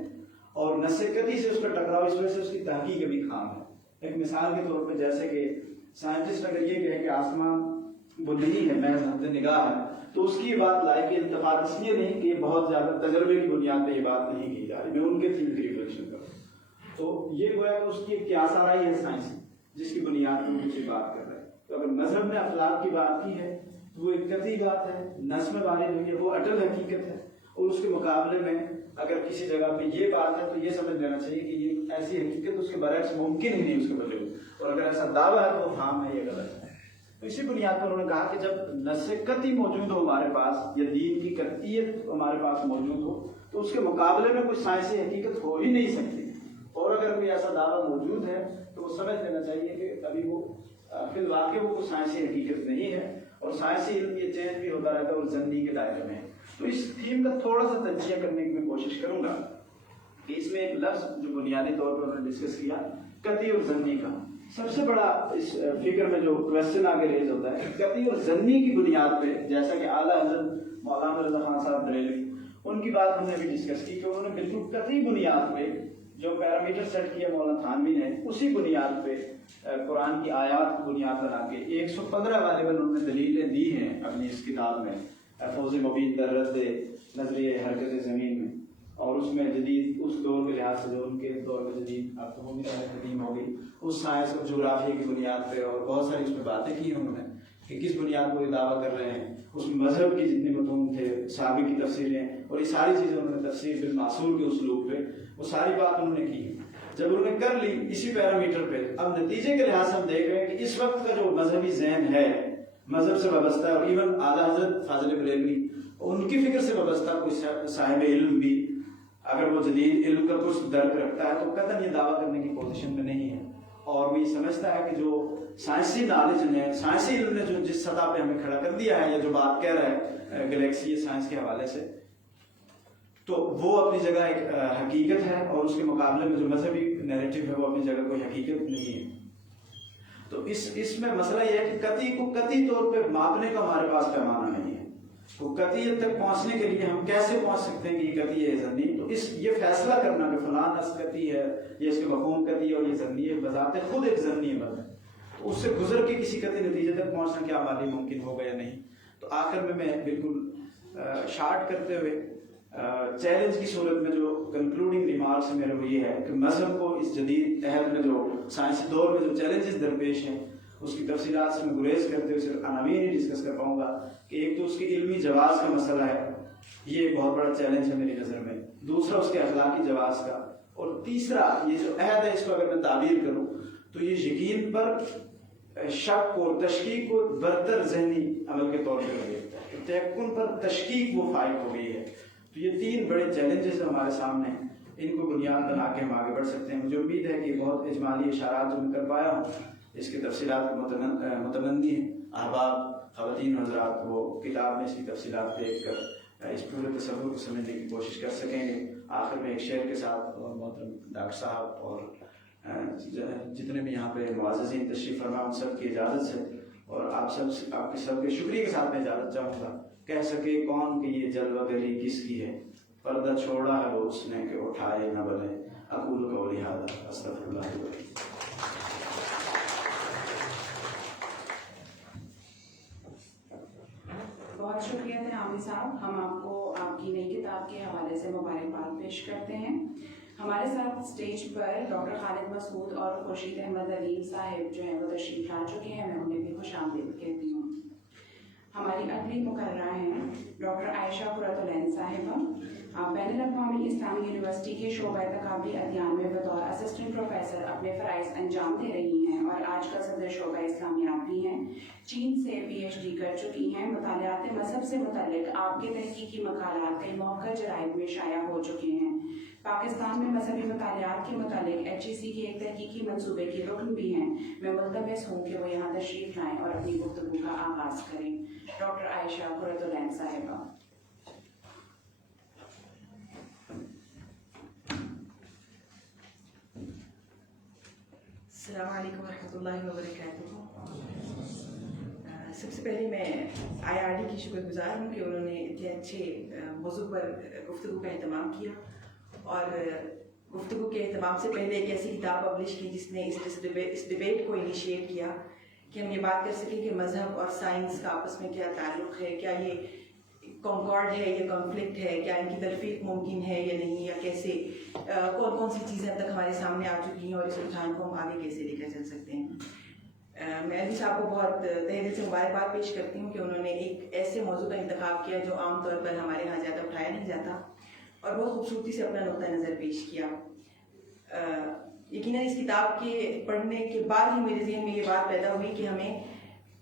اور نسقتی سے اس کا ٹکراؤ اس وجہ سے اس کی تحقیق ابھی خام ہے۔ ایک مثال کے طور پہ جیسے کہ سائنٹسٹ اگر یہ کہے کہ آسمان وہ نہیں ہے، محض حد نگاہ ہے، تو اس کی یہ بات لائق التفات اس لیے نہیں کہ یہ بہت زیادہ تجربے کی بنیاد پہ یہ بات نہیں کی جا رہی، میں ان کے تھیم کی ریفلیکشن کروں۔ تو یہ گویا کہ اس کی ایک قیاس آرائی ہے سائنس جس کی بنیاد پر کچھ بات کر رہا ہے۔ تو اگر مذہب نے اخلاق کی بات کی ہے تو وہ ایک قطعی بات ہے، نظم وارد ہوئی ہے، وہ اٹل حقیقت ہے، اور اس کے مقابلے میں اگر کسی جگہ پہ یہ بات ہے تو یہ سمجھ لینا چاہیے کہ یہ ایسی حقیقت اس کے برعکس ممکن ہی نہیں اس کے بدلے، اور اگر ایسا دعویٰ ہے تو ہاں ہے، یہ غلط ہے۔ تو اسی بنیاد پر انہوں نے کہا کہ جب نص قطعی موجود ہو ہمارے پاس یا دین کی قطعیت ہمارے پاس موجود ہو تو اس کے مقابلے میں کوئی سائنسی حقیقت ہو ہی نہیں سکتی، اور اگر کوئی ایسا دعویٰ موجود ہے تو وہ سمجھ لینا چاہیے کہ ابھی وہ فی الواقع وہ کوئی سائنسی حقیقت نہیں ہے، اور سائنسی علم یہ چینج بھی ہوتا رہتا ہے اور ضنی کے دائرے میں ہے۔ تو اس تھیم کا تھوڑا سا تجزیہ کرنے کی میں کوشش کروں گا کہ اس میں ایک لفظ جو بنیادی طور پر انہوں نے ڈسکس کیا قطعی اور ضنی کا، سب سے بڑا اس فکر میں جو کویسچن آگے ریز ہوتا ہے قطعی اور ضنی کی بنیاد پہ، جیسا کہ اعلیٰ حضرت مولانا رضا خان صاحب بریلوی ان کی بات ہم نے بھی ڈسکس کی کہ انہوں نے بالکل قطعی بنیاد پہ جو پیرامیٹر سیٹ کیا مولانا تھانوی نے اسی بنیاد پہ قرآن کی آیات کو بنیاد بنا کے 115 غالباً انہوں نے دلیلیں دی ہیں اپنی اس کتاب میں فوز مبین در رد نظریہ حرکت زمین میں، اور اس میں جدید اس دور کے لحاظ سے جو ان کے دور میں جدید اب تو ہوگی قدیم ہوگی اس سائنس اور جغرافیہ کی بنیاد پہ، اور بہت ساری اس میں باتیں کی انہوں نے کہ کس بنیاد پر یہ دعویٰ کر رہے ہیں، اس میں مذہب کی جتنے متون تھے، صحابہ کی تفسیریں اور یہ ساری چیزیں انہوں نے تفسیر بالمعصور کے اسلوب پہ وہ ساری بات انہوں نے کی۔ جب انہوں نے کر لی اسی پیرامیٹر پہ، اب نتیجے کے لحاظ سے ہم دیکھ رہے ہیں کہ اس وقت کا جو مذہبی ذہن ہے، مذہب سے وابستہ ہے، اور ایون اعلیٰ حضرت فاضل بریلوی ان کی فکر سے وابستہ کوئی صاحب علم بھی اگر وہ جدید علم کا کچھ درک رکھتا ہے تو قطعاً یہ دعویٰ کرنے کی پوزیشن میں نہیں ہے، اور وہ یہ سمجھتا ہے کہ جو سائنسی نالج نے، سائنسی علم نے جو جس سطح پہ ہمیں کھڑا کر دیا ہے، یا جو بات کہہ رہا ہے گلیکسی سائنس کے حوالے سے، تو وہ اپنی جگہ ایک حقیقت ہے، اور اس کے مقابلے میں جو مذہبی نیریٹو ہے وہ اپنی جگہ کوئی حقیقت نہیں ہے۔ تو اس میں مسئلہ یہ ہے کہ قطعی طور پہ ماپنے کا ہمارے پاس پیمانہ نہیں ہے، تو قطعیت تک پہنچنے کے لیے ہم کیسے پہنچ سکتے ہیں کہ یہ قطعی ہے ضمنی، تو یہ فیصلہ کرنا کہ فلاں نص قطعی ہے، یہ اس کے مفہوم قطعی ہے اور یہ ضمنی ہے، بذات خود ایک ضمنی عمل ہے، تو اس سے گزر کے کسی قطعی نتیجے تک پہنچنا کیا ہمارے لیے ممکن ہوگا یا نہیں۔ تو آخر میں بالکل شارٹ کرتے ہوئے چیلنج کی صورت میں جو کنکلوڈنگ ریمارکس میرے وہ یہ ہے کہ مذہب کو اس جدید عہد میں جو سائنسی دور میں جو چیلنجز درپیش ہیں اس کی تفصیلات سے میں گریز کرتے ہوئے صرف عناوین ہی ڈسکس کر پاؤں گا کہ ایک تو اس کے علمی جواز کا مسئلہ ہے، یہ ایک بہت بڑا چیلنج ہے میری نظر میں، دوسرا اس کے اخلاقی جواز کا، اور تیسرا یہ جو عہد ہے اس کو اگر میں تعبیر کروں تو یہ یقین پر شک اور تشکیک کو برتر ذہنی عمل کے طور پہ لگے، تیقن پر تشکیک وہ فائق ہو گئی ہے۔ تو یہ تین بڑے چیلنجز ہمارے سامنے ہیں، ان کو بنیاد بنا کے ہم آگے بڑھ سکتے ہیں۔ مجھے امید ہے کہ بہت اجمالی اشارات جو میں کر پایا ہوں اس کی تفصیلات متنندی ہیں، احباب خواتین حضرات وہ کتاب میں اس کی تفصیلات دیکھ کر اس پورے تصور کو سمجھنے کی کوشش کر سکیں گے۔ آخر میں ایک شعر کے ساتھ اور محترم ڈاکٹر صاحب اور جتنے بھی یہاں پہ معززین تشریف فرما ان سب کی اجازت سے اور آپ کے سب کے شکریہ کے ساتھ میں اجازت چاہوں گا۔ کہہ سکے کون کہ یہ جلوہ گری کس کی ہے، پردہ چھوڑا ہے وہ اس نے کہ اٹھائے نہ بنے، اقول قولی ھذا استغفر اللہ علیہ وسلم۔ بہت شکریہ تھے عامر صاحب، ہم آپ کو آپ کی نئی کتاب کے حوالے سے مبارکباد پیش کرتے ہیں۔ ہمارے ساتھ اسٹیج پر ڈاکٹر خالد مسعود اور خورشید احمد علیم صاحب جو ہیں وہ تشریف لا چکے ہیں، میں انہیں بھی خوش آمدید کہتی ہوں۔ ہماری اگلی مقررہ ہیں ڈاکٹر عائشہ قرۃ العین صاحبہ، بین الاقوامی اسلامی یونیورسٹی کے شعبہ تقابلی ادیان میں بطور اسسٹنٹ پروفیسر اپنے فرائض انجام دے رہی ہیں اور آج کل صدر شعبہ اسلامیات بھی ہیں۔ چین سے PhD کر چکی ہیں۔ مطالعات مذہب سے متعلق آپ کے تحقیقی مقالات کئی موقع جرائد میں شائع ہو چکے ہیں۔ پاکستان میں مذہبی مطالعات کے متعلق HEC کے ایک تحقیقی منصوبے کی رکن بھی ہیں۔ میں ملتمس ہوں کہ وہ یہاں تشریف لائیں اور اپنی گفتگو کا آغاز کریں۔ ڈاکٹر عائشہ قرۃ العین صاحبہ۔ السلام علیکم ورحمۃ اللہ وبرکاتہ۔ سب سے پہلے میں IRD کی شکر گزار ہوں کہ انہوں نے اتنے اچھے موضوع پر گفتگو کا اہتمام کیا، اور گفتگو کے اہتمام سے پہلے ایک ایسی کتاب پبلش کی جس نے اس ڈبیٹ کو انیشیٹ کیا کہ ہم یہ بات کر سکیں کہ مذہب اور سائنس کا آپس میں کیا تعلق ہے، کیا یہ کنکارڈ ہے یا کانفلکٹ ہے، کیا ان کی تلفیق ممکن ہے یا نہیں، یا کیسے کون کون سی چیزیں اب تک ہمارے سامنے آ چکی ہیں اور اس رجحان کو ہم آگے کیسے لے کر چل سکتے ہیں۔ میں علی صاحب کو بہت تہہ دل سے مبارکباد پیش کرتی ہوں کہ انہوں نے ایک ایسے موضوع کا انتخاب کیا جو عام طور پر ہمارے یہاں زیادہ اٹھایا نہیں جاتا، اور بہت خوبصورتی سے اپنا نقطہ نظر پیش کیا۔ یقیناً اس کتاب کے پڑھنے کے بعد ہی میرے ذہن میں یہ بات پیدا ہوئی کہ ہمیں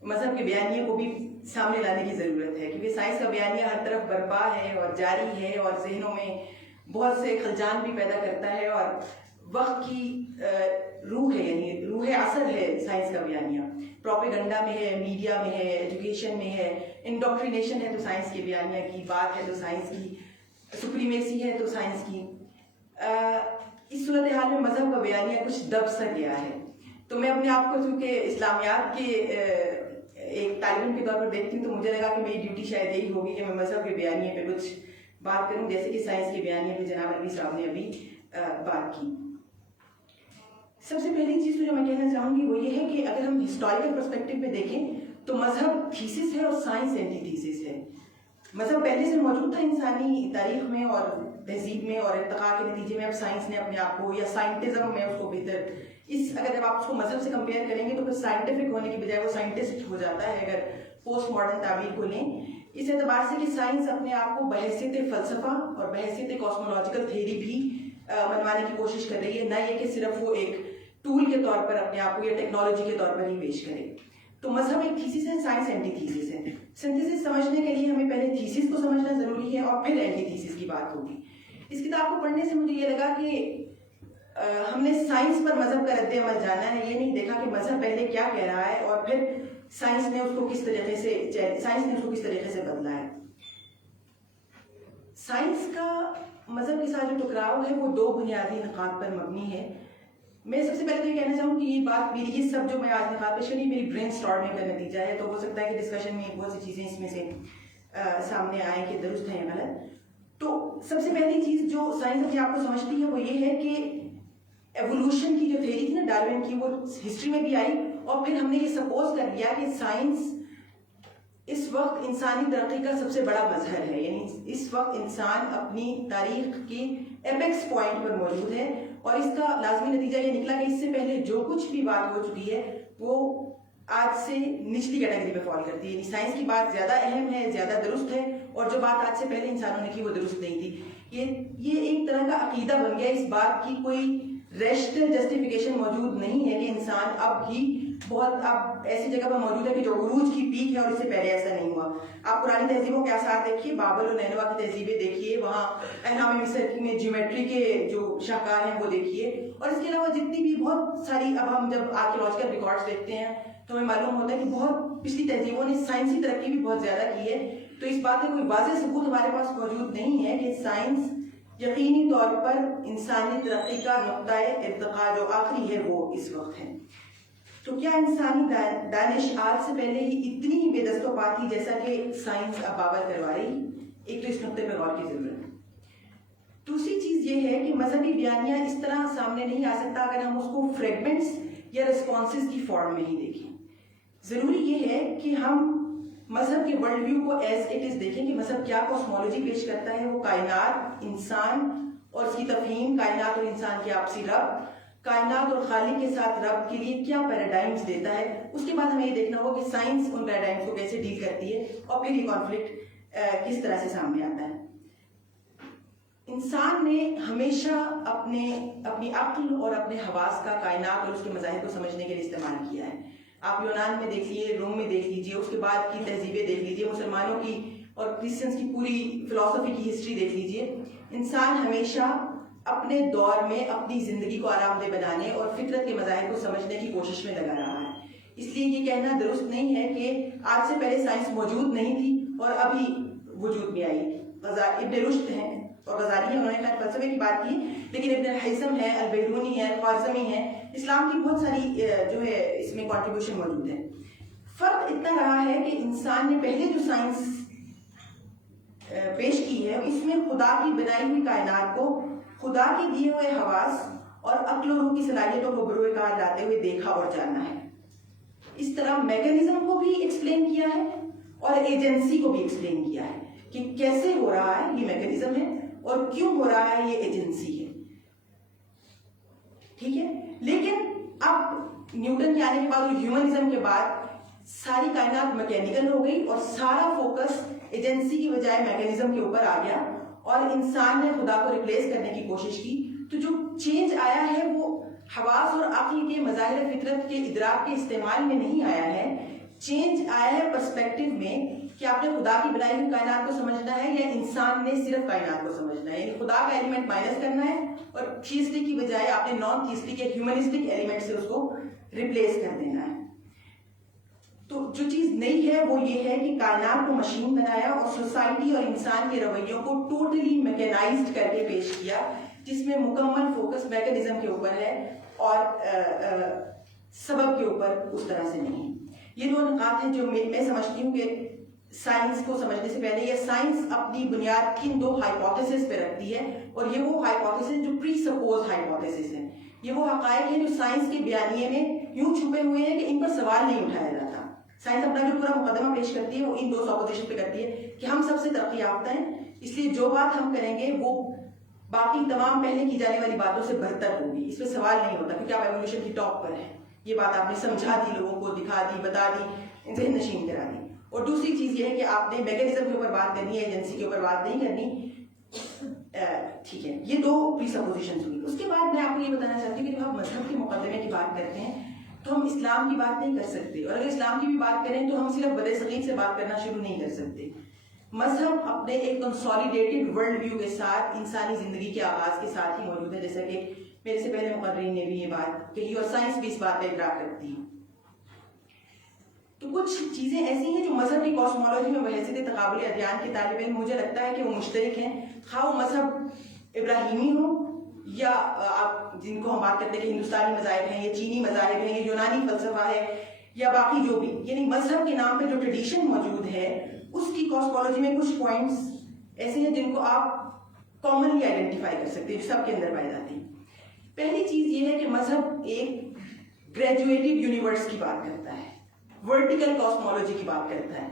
مذہب کے بیانیے کو بھی سامنے لانے کی ضرورت ہے، کیونکہ سائنس کا بیانیہ ہر طرف برپا ہے اور جاری ہے اور ذہنوں میں بہت سے خلجان بھی پیدا کرتا ہے، اور وقت کی روح ہے، یعنی روح اثر ہے سائنس کا بیانیہ۔ پروپیگنڈا میں ہے، میڈیا میں ہے، ایجوکیشن میں ہے، انڈوکٹرینیشن ہے تو سائنس کے بیانیہ کی بات ہے، تو سائنس کی سپریمیسی ہے تو سائنس کی۔ اس صورتحال میں مذہب کا بیانیہ کچھ دب سا گیا ہے، تو میں اپنے آپ کو چونکہ اسلامیات کے ایک طالب علم کے طور پر دیکھتی ہوں تو مجھے لگا کہ میری ڈیوٹی شاید یہی ہوگی کہ میں مذہب کے بیانیے پہ کچھ بات کروں، جیسے کہ سائنس کے بیانیے پہ جناب علی صاحب نے ابھی بات کی۔ سب سے پہلی چیز جو میں کہنا چاہوں گی وہ یہ ہے کہ اگر ہم ہسٹوریکل پرسپیکٹو پہ دیکھیں تو مذہب تھیسس ہے اور سائنس اینٹی تھیسس ہے. مذہب پہلے سے موجود تھا انسانی تاریخ میں اور تہذیب میں، اور ارتقاء کے نتیجے میں اب سائنس نے اپنے آپ کو یا سائنٹزم میں اس کو بہتر اگر جب آپ اس کو مذہب سے کمپیئر کریں گے تو پھر سائنٹیفک ہونے کی بجائے وہ سائنٹسٹ ہو جاتا ہے اگر پوسٹ ماڈرن تعبیر کو لیں. اس اعتبار سے کہ سائنس اپنے آپ کو بحیثیت فلسفہ اور بحیثیت کاسمولوجیکل تھیوری بھی منوانے کی کوشش کر رہی ہے، نہ یہ کہ صرف وہ ایک ٹول کے طور پر اپنے آپ کو یا ٹیکنالوجی کے طور پر ہی پیش کرے. تو مذہب ایک تھیسس ہے، سائنس اینٹی تھیسس ہے. سنتھیسس سمجھنے کے لیے ہمیں پہلے تھیسس کو سمجھنا ضروری ہے اور پھر اینٹی تھیسس کی بات ہوگی. اس کتاب کو پڑھنے سے مجھے یہ لگا کہ ہم نے سائنس پر مذہب کا رد عمل جانا ہے، یہ نہیں دیکھا کہ مذہب پہلے کیا کہہ رہا ہے اور پھر سائنس نے اس کو کس طریقے سے بدلا ہے. سائنس کا مذہب کے ساتھ جو ٹکراؤ ہے وہ دو بنیادی نقاط پر مبنی ہے. میں سب سے پہلے تو یہ کہنا چاہوں کہ یہ بات میری یہ سب جو میں آج نقاط پیش کری میری برین اسٹارمنگ کا نتیجہ ہے، تو ہو سکتا ہے کہ ڈسکشن میں بہت سی چیزیں اس میں سے سامنے آئیں کہ درست ہیں یا غلط. تو سب سے پہلی چیز جو سائنس اپنے آپ کو سمجھتی ہے وہ یہ ہے کہ ایوولوشن کی جو تھیوری تھی نا ڈارون کی، وہ ہسٹری میں بھی آئی اور پھر ہم نے یہ سپوز کر لیا کہ سائنس اس وقت انسانی ترقی کا سب سے بڑا مظہر ہے، یعنی اس وقت انسان اپنی تاریخ کی ایپیکس پوائنٹ پر موجود ہے. اور اس کا لازمی نتیجہ یہ نکلا کہ اس سے پہلے جو کچھ بھی بات ہو چکی ہے وہ آج سے نچلی کیٹیگری میں فال کرتی ہے، یعنی سائنس کی بات زیادہ اہم ہے، زیادہ درست ہے، اور جو بات آج سے پہلے انسانوں نے کی وہ درست نہیں تھی. یہ ایک طرح کا عقیدہ بن گیا. اس بات کی کوئی ریشنل جسٹیفیکیشن موجود نہیں ہے کہ انسان اب ایسی جگہ پر موجود ہے کہ جو عروج کی پیک ہے اور اس سے پہلے ایسا نہیں ہوا. آپ پرانی تہذیبوں کے آثار دیکھیے، بابل اور نینوا کی تہذیبیں دیکھیے، وہاں اہرام مصر میں جیومیٹری کے جو شاہکار ہیں وہ دیکھیے، اور اس کے علاوہ جتنی بھی بہت ساری، اب ہم جب آرکیولوجیکل ریکارڈز دیکھتے ہیں تو ہمیں معلوم ہوتا ہے کہ بہت پچھلی تہذیبوں نے سائنسی ترقی بھی بہت زیادہ کی ہے. تو اس بات کا کوئی واضح ثبوت ہمارے پاس موجود نہیں ہے کہ سائنس یقینی طور پر انسانی ترقی کا نقطۂ ارتقاء جو آخری ہے وہ اس وقت ہے. تو کیا انسانی دانش آج سے پہلے ہی اتنی بے دست و پا تھی جیسا کہ سائنس اب باور کروا رہی؟ ایک تو اس نقطے پر غور کی ضرورت ہے. دوسری چیز یہ ہے کہ مذہبی بیانیہ اس طرح سامنے نہیں آ سکتا اگر ہم اس کو فریگمنٹس یا ریسپانسز کی فارم میں ہی دیکھیں. ضروری یہ ہے کہ ہم مذہب کے ورلڈ ویو کو ایز اٹ از دیکھیں کہ مذہب کیا کاسمولوجی پیش کرتا ہے. وہ کائنات، انسان اور اس کی تفہیم، کائنات اور انسان کی آپسی ربط، کائنات اور خالق کے ساتھ ربط کے لیے کیا پیراڈائمز دیتا ہے. اس کے بعد ہمیں یہ دیکھنا ہوگا کہ سائنس ان پیراڈائمز کو کیسے ڈیل کرتی ہے اور پھر یہ کانفلکٹ کس طرح سے سامنے آتا ہے. انسان نے ہمیشہ اپنی عقل اور اپنے حواس کا کائنات اور اس کے مظاہر کو سمجھنے کے لیے استعمال کیا ہے. آپ یونان میں دیکھ لیجیے، روم میں دیکھ لیجیے، اس کے بعد کی تہذیبیں دیکھ لیجیے، مسلمانوں کی اور کرسچنس کی پوری فلسفی کی ہسٹری دیکھ لیجیے. انسان ہمیشہ اپنے دور میں اپنی زندگی کو آرام دہ بنانے اور فطرت کے مظاہر کو سمجھنے کی کوشش میں لگا رہا ہے. اس لیے یہ کہنا درست نہیں ہے کہ آج سے پہلے سائنس موجود نہیں تھی اور ابھی وجود میں آئی. ابن رشد ہیں اور غزالی ہیں، انہوں نے خیر فلسفے کی بات کی، لیکن ابن الحیثم ہے، البیرونی ہے، خوارزمی ہے، اسلام کی بہت ساری جو ہے اس میں کنٹریبیوشن موجود ہے. فرق اتنا رہا ہے کہ انسان نے پہلے جو سائنس پیش کی ہے اس میں خدا کی بنائی ہوئی کائنات کو خدا کے دیے ہوئے حواس اور عقل و روح کی صلاحیتوں کو بروئے کار لاتے ہوئے دیکھا اور جانا ہے. اس طرح میکانزم کو بھی ایکسپلین کیا ہے اور ایجنسی کو بھی ایکسپلین کیا ہے کہ کیسے ہو رہا ہے یہ میکانزم ہے اور کیوں ہو رہا ہے یہ ایجنسی ہے. ٹھیک ہے، لیکن اب نیوٹن کے آنے کے بعد اور ہیومنزم کے بعد ساری کائنات میکینیکل ہو گئی اور سارا فوکس ایجنسی کی بجائے میکانزم کے اوپر آ گیا اور انسان نے خدا کو ریپلیس کرنے کی کوشش کی. تو جو چینج آیا ہے وہ حواس اور عقل کے مظاہر فطرت کے ادراک کے استعمال میں نہیں آیا ہے. چینج آیا ہے پرسپیکٹو میں کہ آپ نے خدا کی بنائی ہوئی کائنات کو سمجھنا ہے یا انسان نے صرف کائنات کو سمجھنا ہے، یعنی خدا کا ایلیمنٹ مائنس کرنا ہے اور تھیسٹک کی بجائے آپ نے نان تھیسٹک یا ہیومنسٹک ایلیمنٹ سے اس کو ریپلیس کر دینا ہے. تو جو چیز نئی ہے وہ یہ ہے کہ کائنات کو مشین بنایا اور سوسائٹی اور انسان کے رویوں کو ٹوٹلی میکینائزڈ کر کے پیش کیا، جس میں مکمل فوکس میکانزم کے اوپر ہے اور سبب کے اوپر اس طرح سے نہیں. یہ دو نکات ہیں جو میں سمجھتی ہوں کہ سائنس کو سمجھنے سے پہلے یہ سائنس اپنی بنیاد کن دو ہائپوتھیسس پہ رکھتی ہے، اور یہ وہ ہائپوتھیسس جو پری سپوز ہائپوتھیسس ہیں یہ وہ حقائق ہیں جو سائنس کے بیانیے میں یوں چھپے ہوئے ہیں کہ ان پر سوال نہیں اٹھایا جاتا. سائنس اپنا جو پورا مقدمہ پیش کرتی ہے وہ ان دو سپوزیشن پہ کرتی ہے کہ ہم سب سے ترقی یافتہ ہیں، اس لیے جو بات ہم کریں گے وہ باقی تمام پہلے کی جانے والی باتوں سے بہتر ہوگی، اس پہ سوال نہیں ہوتا کیونکہ آپ ایولیوشن کی ٹاپ پر ہیں. یہ بات آپ نے سمجھا دی، لوگوں کو دکھا دی، بتا دی، ذہن نشین کرا دی. اور دوسری چیز یہ ہے کہ آپ نے میکینزم کے اوپر بات کرنی ہے، ایجنسی کے اوپر بات نہیں کرنی. ٹھیک ہے، یہ دو پری سپوزیشنز ہوئی. اس کے بعد میں آپ کو یہ بتانا چاہتی ہوں کہ جب آپ مذہب کے مقدمے کی بات کرتے ہیں تو ہم اسلام کی بات نہیں کر سکتے، اور اگر اسلام کی بھی بات کریں تو ہم صرف بدِ صغیر سے بات کرنا شروع نہیں کر سکتے. مذہب اپنے ایک کنسالیڈیٹڈ ورلڈ ویو کے ساتھ انسانی زندگی کے آغاز کے ساتھ ہی موجود ہے، جیسا کہ میرے سے پہلے مقررین نے بھی یہ بات کہی اور سائنس بھی اس بات کا اقرار کرتی ہے. تو کچھ چیزیں ایسی ہیں جو مذہب کی کاسمولوجی میں بحیثیت تقابل ادیان کے طالب علم مجھے لگتا ہے کہ وہ مشترک ہیں، خواہ وہ مذہب ابراہیمی ہو یا آپ جن کو ہم بات کرتے ہیں کہ ہندوستانی مذاہب ہیں، یہ چینی مذاہب ہیں، یہ یونانی فلسفہ ہے، یا باقی جو بھی، یعنی مذہب کے نام پہ جو ٹریڈیشن موجود ہے اس کی کاسمولوجی میں کچھ پوائنٹس ایسے ہیں جن کو آپ کامنلی آئیڈینٹیفائی کر سکتے ہیں جو سب کے اندر پائے جاتے ہیں. پہلی چیز یہ ہے کہ مذہب ایک گریجویٹڈ یونیورس کی بات کرتا ہے، ورٹیکل کاسمولوجی کی بات کرتا ہے.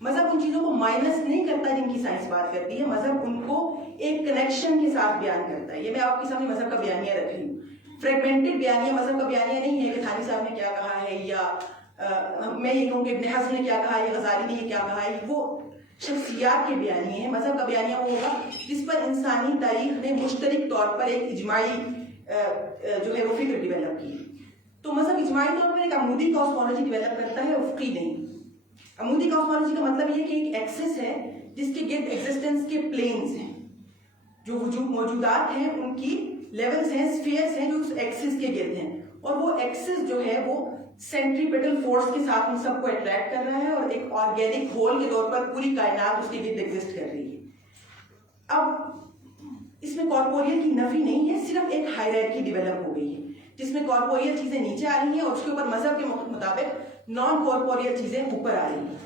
مذہب ان چیزوں کو مائنس نہیں کرتا جن کی سائنس بات کرتی ہے، مذہب ان کو ایک کنیکشن کے ساتھ بیان کرتا ہے. یہ میں آپ کے سامنے مذہب کا بیانیہ رکھ رہی ہوں. فریگمنٹڈ بیانیہ مذہب کا بیانیہ نہیں ہے کہ تھانوی صاحب نے کیا کہا ہے یا میں یہ کہوں کہ ابن حزم نے کیا کہا ہے یا غزالی نے یہ کیا کہا ہے. وہ شخصیات کے بیانیے ہیں. مذہب کا بیانیہ وہ ہوگا جس پر انسانی تاریخ نے مشترک طور پر ایک اجماعی جو ہے وہ فکر ڈیولپ کی. تو مذہب اجماعی طور پر ایک عمودی کاسمولوجی ڈیولپ کرتا ہے، افقی نہیں. عمودی کاسمولوجی کا مطلب یہ کہ ایک ایکسس ہے جس کے گرد ایگزسٹنس کے پلینز ہیں، جو وجود موجودات ہیں ان کی لیولز ہیں، سفیئرز ہیں جو اس ایکسس کے گرد ہیں، اور وہ ایکسس جو ہے وہ سینٹریپیٹل فورس کے ساتھ ان سب کو اٹریکٹ کر رہا ہے اور ایک آرگینک ہول کے طور پر پوری کائنات اس کے گرد ایگزسٹ کر رہی ہے. اب اس میں کارپوریل کی نفی نہیں ہے، صرف ایک ہائرارکی ڈیولپ ہو گئی ہے جس میں کارپوریل چیزیں نیچے آ رہی ہیں اور اس کے اوپر مذہب کے مطابق نان کارپوریل چیزیں اوپر آ رہی ہیں.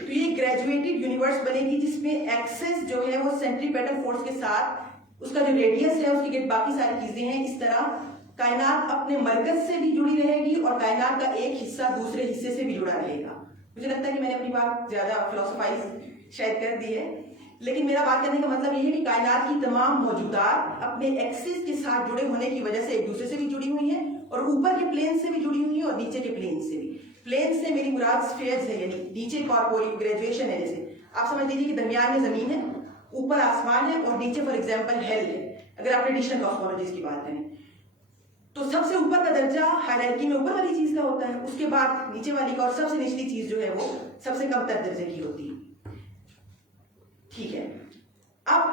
تو یہ گریجویٹڈ یونیورس بنے گی جس میں ایکسس جو ہے وہ سینٹریپیٹل فورس کے ساتھ اس کا جو ریڈیس ہے اس کے گرد باقی ساری چیزیں ہیں. اس طرح کائنات اپنے مرکز سے بھی جڑی رہے گی اور کائنات کا ایک حصہ دوسرے حصے سے بھی جڑا رہے گا. مجھے لگتا ہے کہ میں نے اپنی بات زیادہ فلسفائز شاید کر دی ہے، لیکن میرا بات کرنے کا مطلب یہ ہے کہ کائنات کی تمام موجودات اپنے ایکسس کے ساتھ جڑے ہونے کی وجہ سے ایک دوسرے سے بھی جڑی ہوئی ہیں اور اوپر کے پلین سے بھی جڑی ہوئی ہیں اور نیچے کے پلین سے بھی. پلین سے میری مراد سفیئرز ہے، یعنی نیچے کارپوریل گریجویشن ہے. جیسے آپ سمجھ لیجیے کہ درمیان میں زمین ہے، اوپر آسمان ہے اور نیچے فار ایگزامپل ہیل ہے. اگر آپ ٹریڈیشنل کاسمولوجیز کی بات کریں تو سب سے اوپر کا درجہ ہائرارکی میں اوپر والی چیز کا ہوتا ہے، اس کے بعد نیچے والی کا، اور سب سے نچلی چیز جو ہے وہ سب سے کم تر درجے کی ہوتی ہے. ٹھیک ہے، اب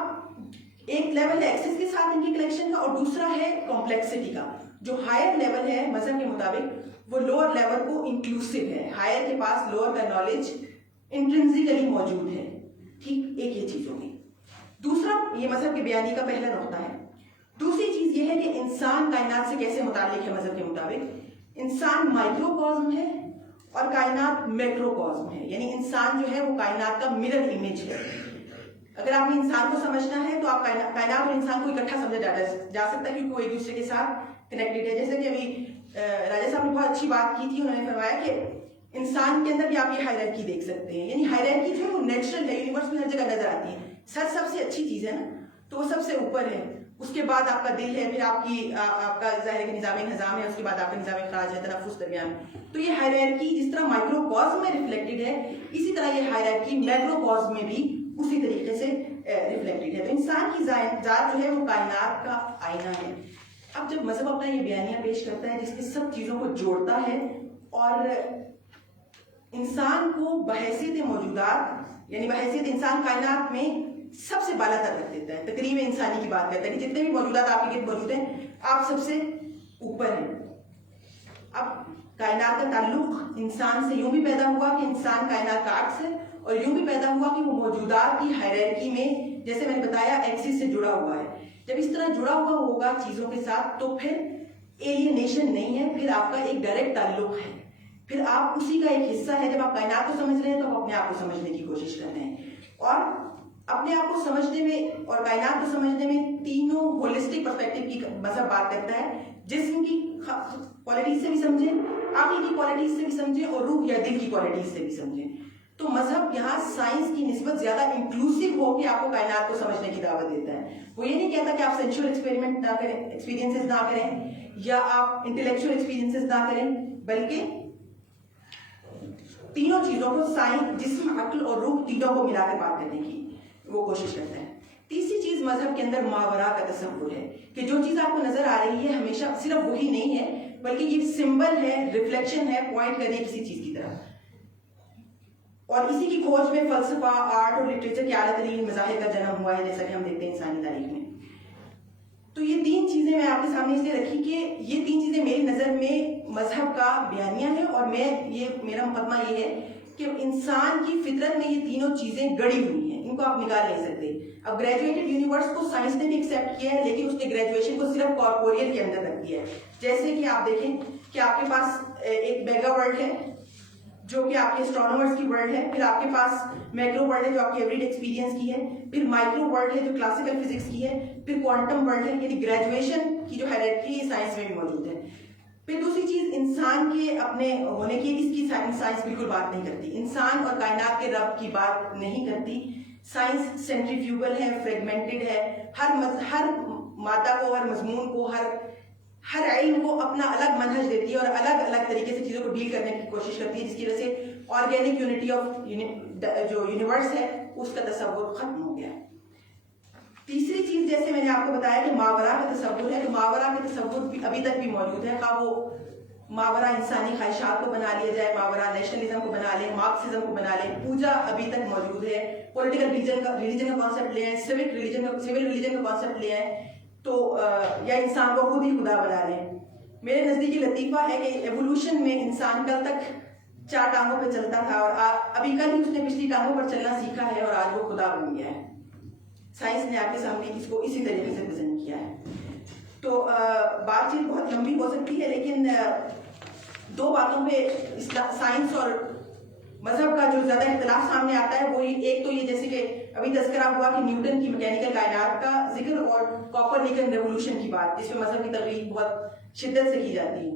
ایک لیول ہے ایکسس کے ساتھ ان کی کلیکشن کا اور دوسرا ہے کمپلیکسٹی کا. جو ہائر لیول ہے مذہب کے مطابق وہ لوور لیول کو انکلوسیو ہے. ہائر کے پاس لوور کا نالج انٹرنسیکلی موجود ہے. ٹھیک، ایک یہ چیز ہوگی. دوسرا، یہ مذہب کے بیانی کا پہلا نقطہ ہے. دوسری چیز یہ ہے کہ انسان کائنات سے کیسے متعلق ہے. مذہب کے مطابق انسان مائکروکازم ہے اور کائنات میکروکازم ہے، یعنی انسان جو ہے وہ کائنات کا مرر امیج ہے. اگر آپ نے انسان کو سمجھنا ہے تو آپ کائنات اور انسان کو اکٹھا سمجھا جا سکتا ہے کیونکہ وہ ایک دوسرے کے ساتھ کنیکٹڈ ہے. جیسے کہ ابھی راجہ صاحب نے بہت اچھی بات کی تھی، انہوں نے فرمایا کہ انسان کے اندر بھی آپ یہ ہائرارکی دیکھ سکتے ہیں. یعنی ہائرارکی جو ہے وہ نیچرل ہے، یونیورس میں ہر جگہ نظر آتی ہے. سر سب سے اچھی چیز ہے نا، تو وہ سب سے اوپر ہے. اس کے بعد آپ کا دل ہے، پھر آپ کا ظاہر ہے کہ نظام انہضام ہے، اس کے بعد آپ کا نظام اخراج ہے، تنفس درمیان. تو یہ ہائرارکی جس طرح مائکروکازم میں ریفلیکٹڈ ہے، اسی طرح یہ ہائرارکی میکروکازم میں بھی اسی طریقے سے ریفلیکٹڈ ہے. تو انسان کی ذات جو ہے وہ کائنات کا آئینہ ہے. اب جب مذہب اپنا یہ بیانیہ پیش کرتا ہے جس میں سب چیزوں کو جوڑتا ہے اور انسان کو بحیثیت موجودات، یعنی بحیثیت انسان کائنات میں سب سے بالا تر رکھ دیتا ہے، تقریب انسانی کی بات کرتا ہے کہ جتنے بھی موجودات آپ کے گرد موجود ہیں آپ سب سے اوپر ہیں. اب کائنات کا تعلق انسان سے یوں بھی پیدا ہوا کہ انسان کائنات کا عکس ہے، اور یوں بھی پیدا ہوا کہ وہ موجودات کی ہائرارکی میں جیسے میں نے بتایا ایکسس سے جڑا ہوا ہے. جب اس طرح جڑا ہوا ہوگا چیزوں کے ساتھ تو پھر ایلینیشن نہیں ہے، پھر آپ کا ایک ڈائریکٹ تعلق ہے، پھر آپ اسی کا ایک حصہ ہے. جب آپ کائنات کو سمجھ رہے ہیں تو آپ اپنے آپ کو سمجھنے کی کوشش کر رہے ہیں اور اپنے اپنے آپ کو سمجھنے میں اور کائنات کو سمجھنے میں تینوں ہولسٹک پرسپیکٹو کی مذہب بات کرتا ہے. جسم کی کوالٹیز سے بھی سمجھیں, عقل کی کوالٹیز سے بھی سمجھیں, اور روح یا دل کی کوالٹیز سے بھی سمجھیں. تو مذہب یہاں سائنس کی نسبت زیادہ انکلوسیو ہو کے آپ کو کائنات کو سمجھنے کی دعوت دیتا ہے. وہ یہ نہیں کہتا کہ آپ سینشل ایکسپیریمنٹ نہ کریں, ایکسپیرینسز نہ کریں, یا آپ انٹلیکچوئل ایکسپیرینسز نہ کریں, بلکہ تینوں چیزوں کو سائنس, جسم, عقل اور روح تینوں کو ملا کے بات کرنے کی وہ کوشش کرتا ہے. تیسری چیز مذہب کے اندر ماورا کا تصور ہے کہ جو چیز آپ کو نظر آ رہی ہے ہمیشہ صرف وہی نہیں ہے, بلکہ یہ سمبل ہے, ریفلیکشن ہے, پوائنٹ کر رہی ہے کسی چیز کی طرف. اور اسی کی کھوج میں فلسفہ, آرٹ اور لٹریچر کے اعلیٰ ترین مذاہب کا جنم ہوا ہے, جیسا کہ ہم دیکھتے ہیں انسانی تاریخ میں. تو یہ تین چیزیں میں آپ کے سامنے اس لیے رکھی کہ یہ تین چیزیں میری نظر میں مذہب کا بیانیہ ہے, اور میرا مقدمہ یہ ہے کہ انسان کی فطرت میں یہ تینوں چیزیں گڑی ہوئی ہیں, ان کو آپ نکال نہیں سکتے. اب گریجویٹڈ یونیورس کو سائنس نے بھی ایکسیپٹ کیا ہے, لیکن اس نے گریجویشن کو صرف کارپوریل کے اندر رکھ دیا ہے. جیسے کہ آپ دیکھیں کہ آپ کے پاس ایک میگا ورلڈ ہے جو کہ آپ کے اسٹرانومرز کی ورلڈ ہے, پھر آپ کے پاس میکرو ورلڈ ہے جو آپ کے ایوریڈ ایکسپیرینس کی ہے, پھر مائکرو ورلڈ ہے جو کلاسیکل فزکس کی ہے, پھر کوانٹم ورلڈ ہے. یعنی گریجویشن کی جو ہائرارکی ہے سائنس میں بھی موجود ہے. پھر دوسری چیز انسان کے اپنے ہونے کی, اس کی سائنس بالکل بات نہیں کرتی. انسان اور کائنات کے رب کی بات نہیں کرتی. سائنس سینٹریفیوگل ہے, فریگمنٹڈ ہے, ہر مادہ کو, ہر مضمون کو, ہر علم کو اپنا الگ منہج دیتی ہے اور الگ الگ طریقے سے چیزوں کو ڈیل کرنے کی کوشش کرتی ہے, جس کی وجہ سے آرگینک یونٹی آف جو یونیورس ہے اس کا تصور ختم ہو گیا. تیسری چیز جیسے میں نے آپ کو بتایا کہ ماورا کا تصور ہے, تو ماورا کا تصور ابھی تک بھی موجود ہے. خواہ وہ ماورا انسانی خواہشات کو بنا لیا جائے, ماورا نیشنلزم کو بنا لیں, مارکسزم کو بنا لیں, پوجا ابھی تک موجود ہے. پولیٹیکل ریلیجن کا کانسیپٹ لے آئیں, سول ریلیجن کا کانسیپٹ لے آئیں, تو یا انسان کو خود ہی خدا بنا لیں. میرے نزدیک یہ لطیفہ ہے کہ ایوولوشن میں انسان کل تک 4 ٹانگوں پہ چلتا تھا, اور ابھی کل ہی اس نے پچھلی ٹانگوں پر چلنا سیکھا ہے, اور آج وہ خدا بن گیا ہے. سائنس نے آپ کے سامنے اس کو اسی طریقے سے پریزنٹ کیا ہے. تو بات چیت بہت لمبی ہو سکتی ہے, لیکن 2 باتوں پہ سائنس اور مذہب کا جو زیادہ اختلاف سامنے آتا ہے وہ ایک تو یہ, جیسے کہ ابھی تذکرہ ہوا کہ نیوٹن کی میکینیکل کائنات کا ذکر, اور کوپرنیکن ریولوشن کی بات, جس میں مذہب کی تقلید بہت شدت سے کی جاتی ہے.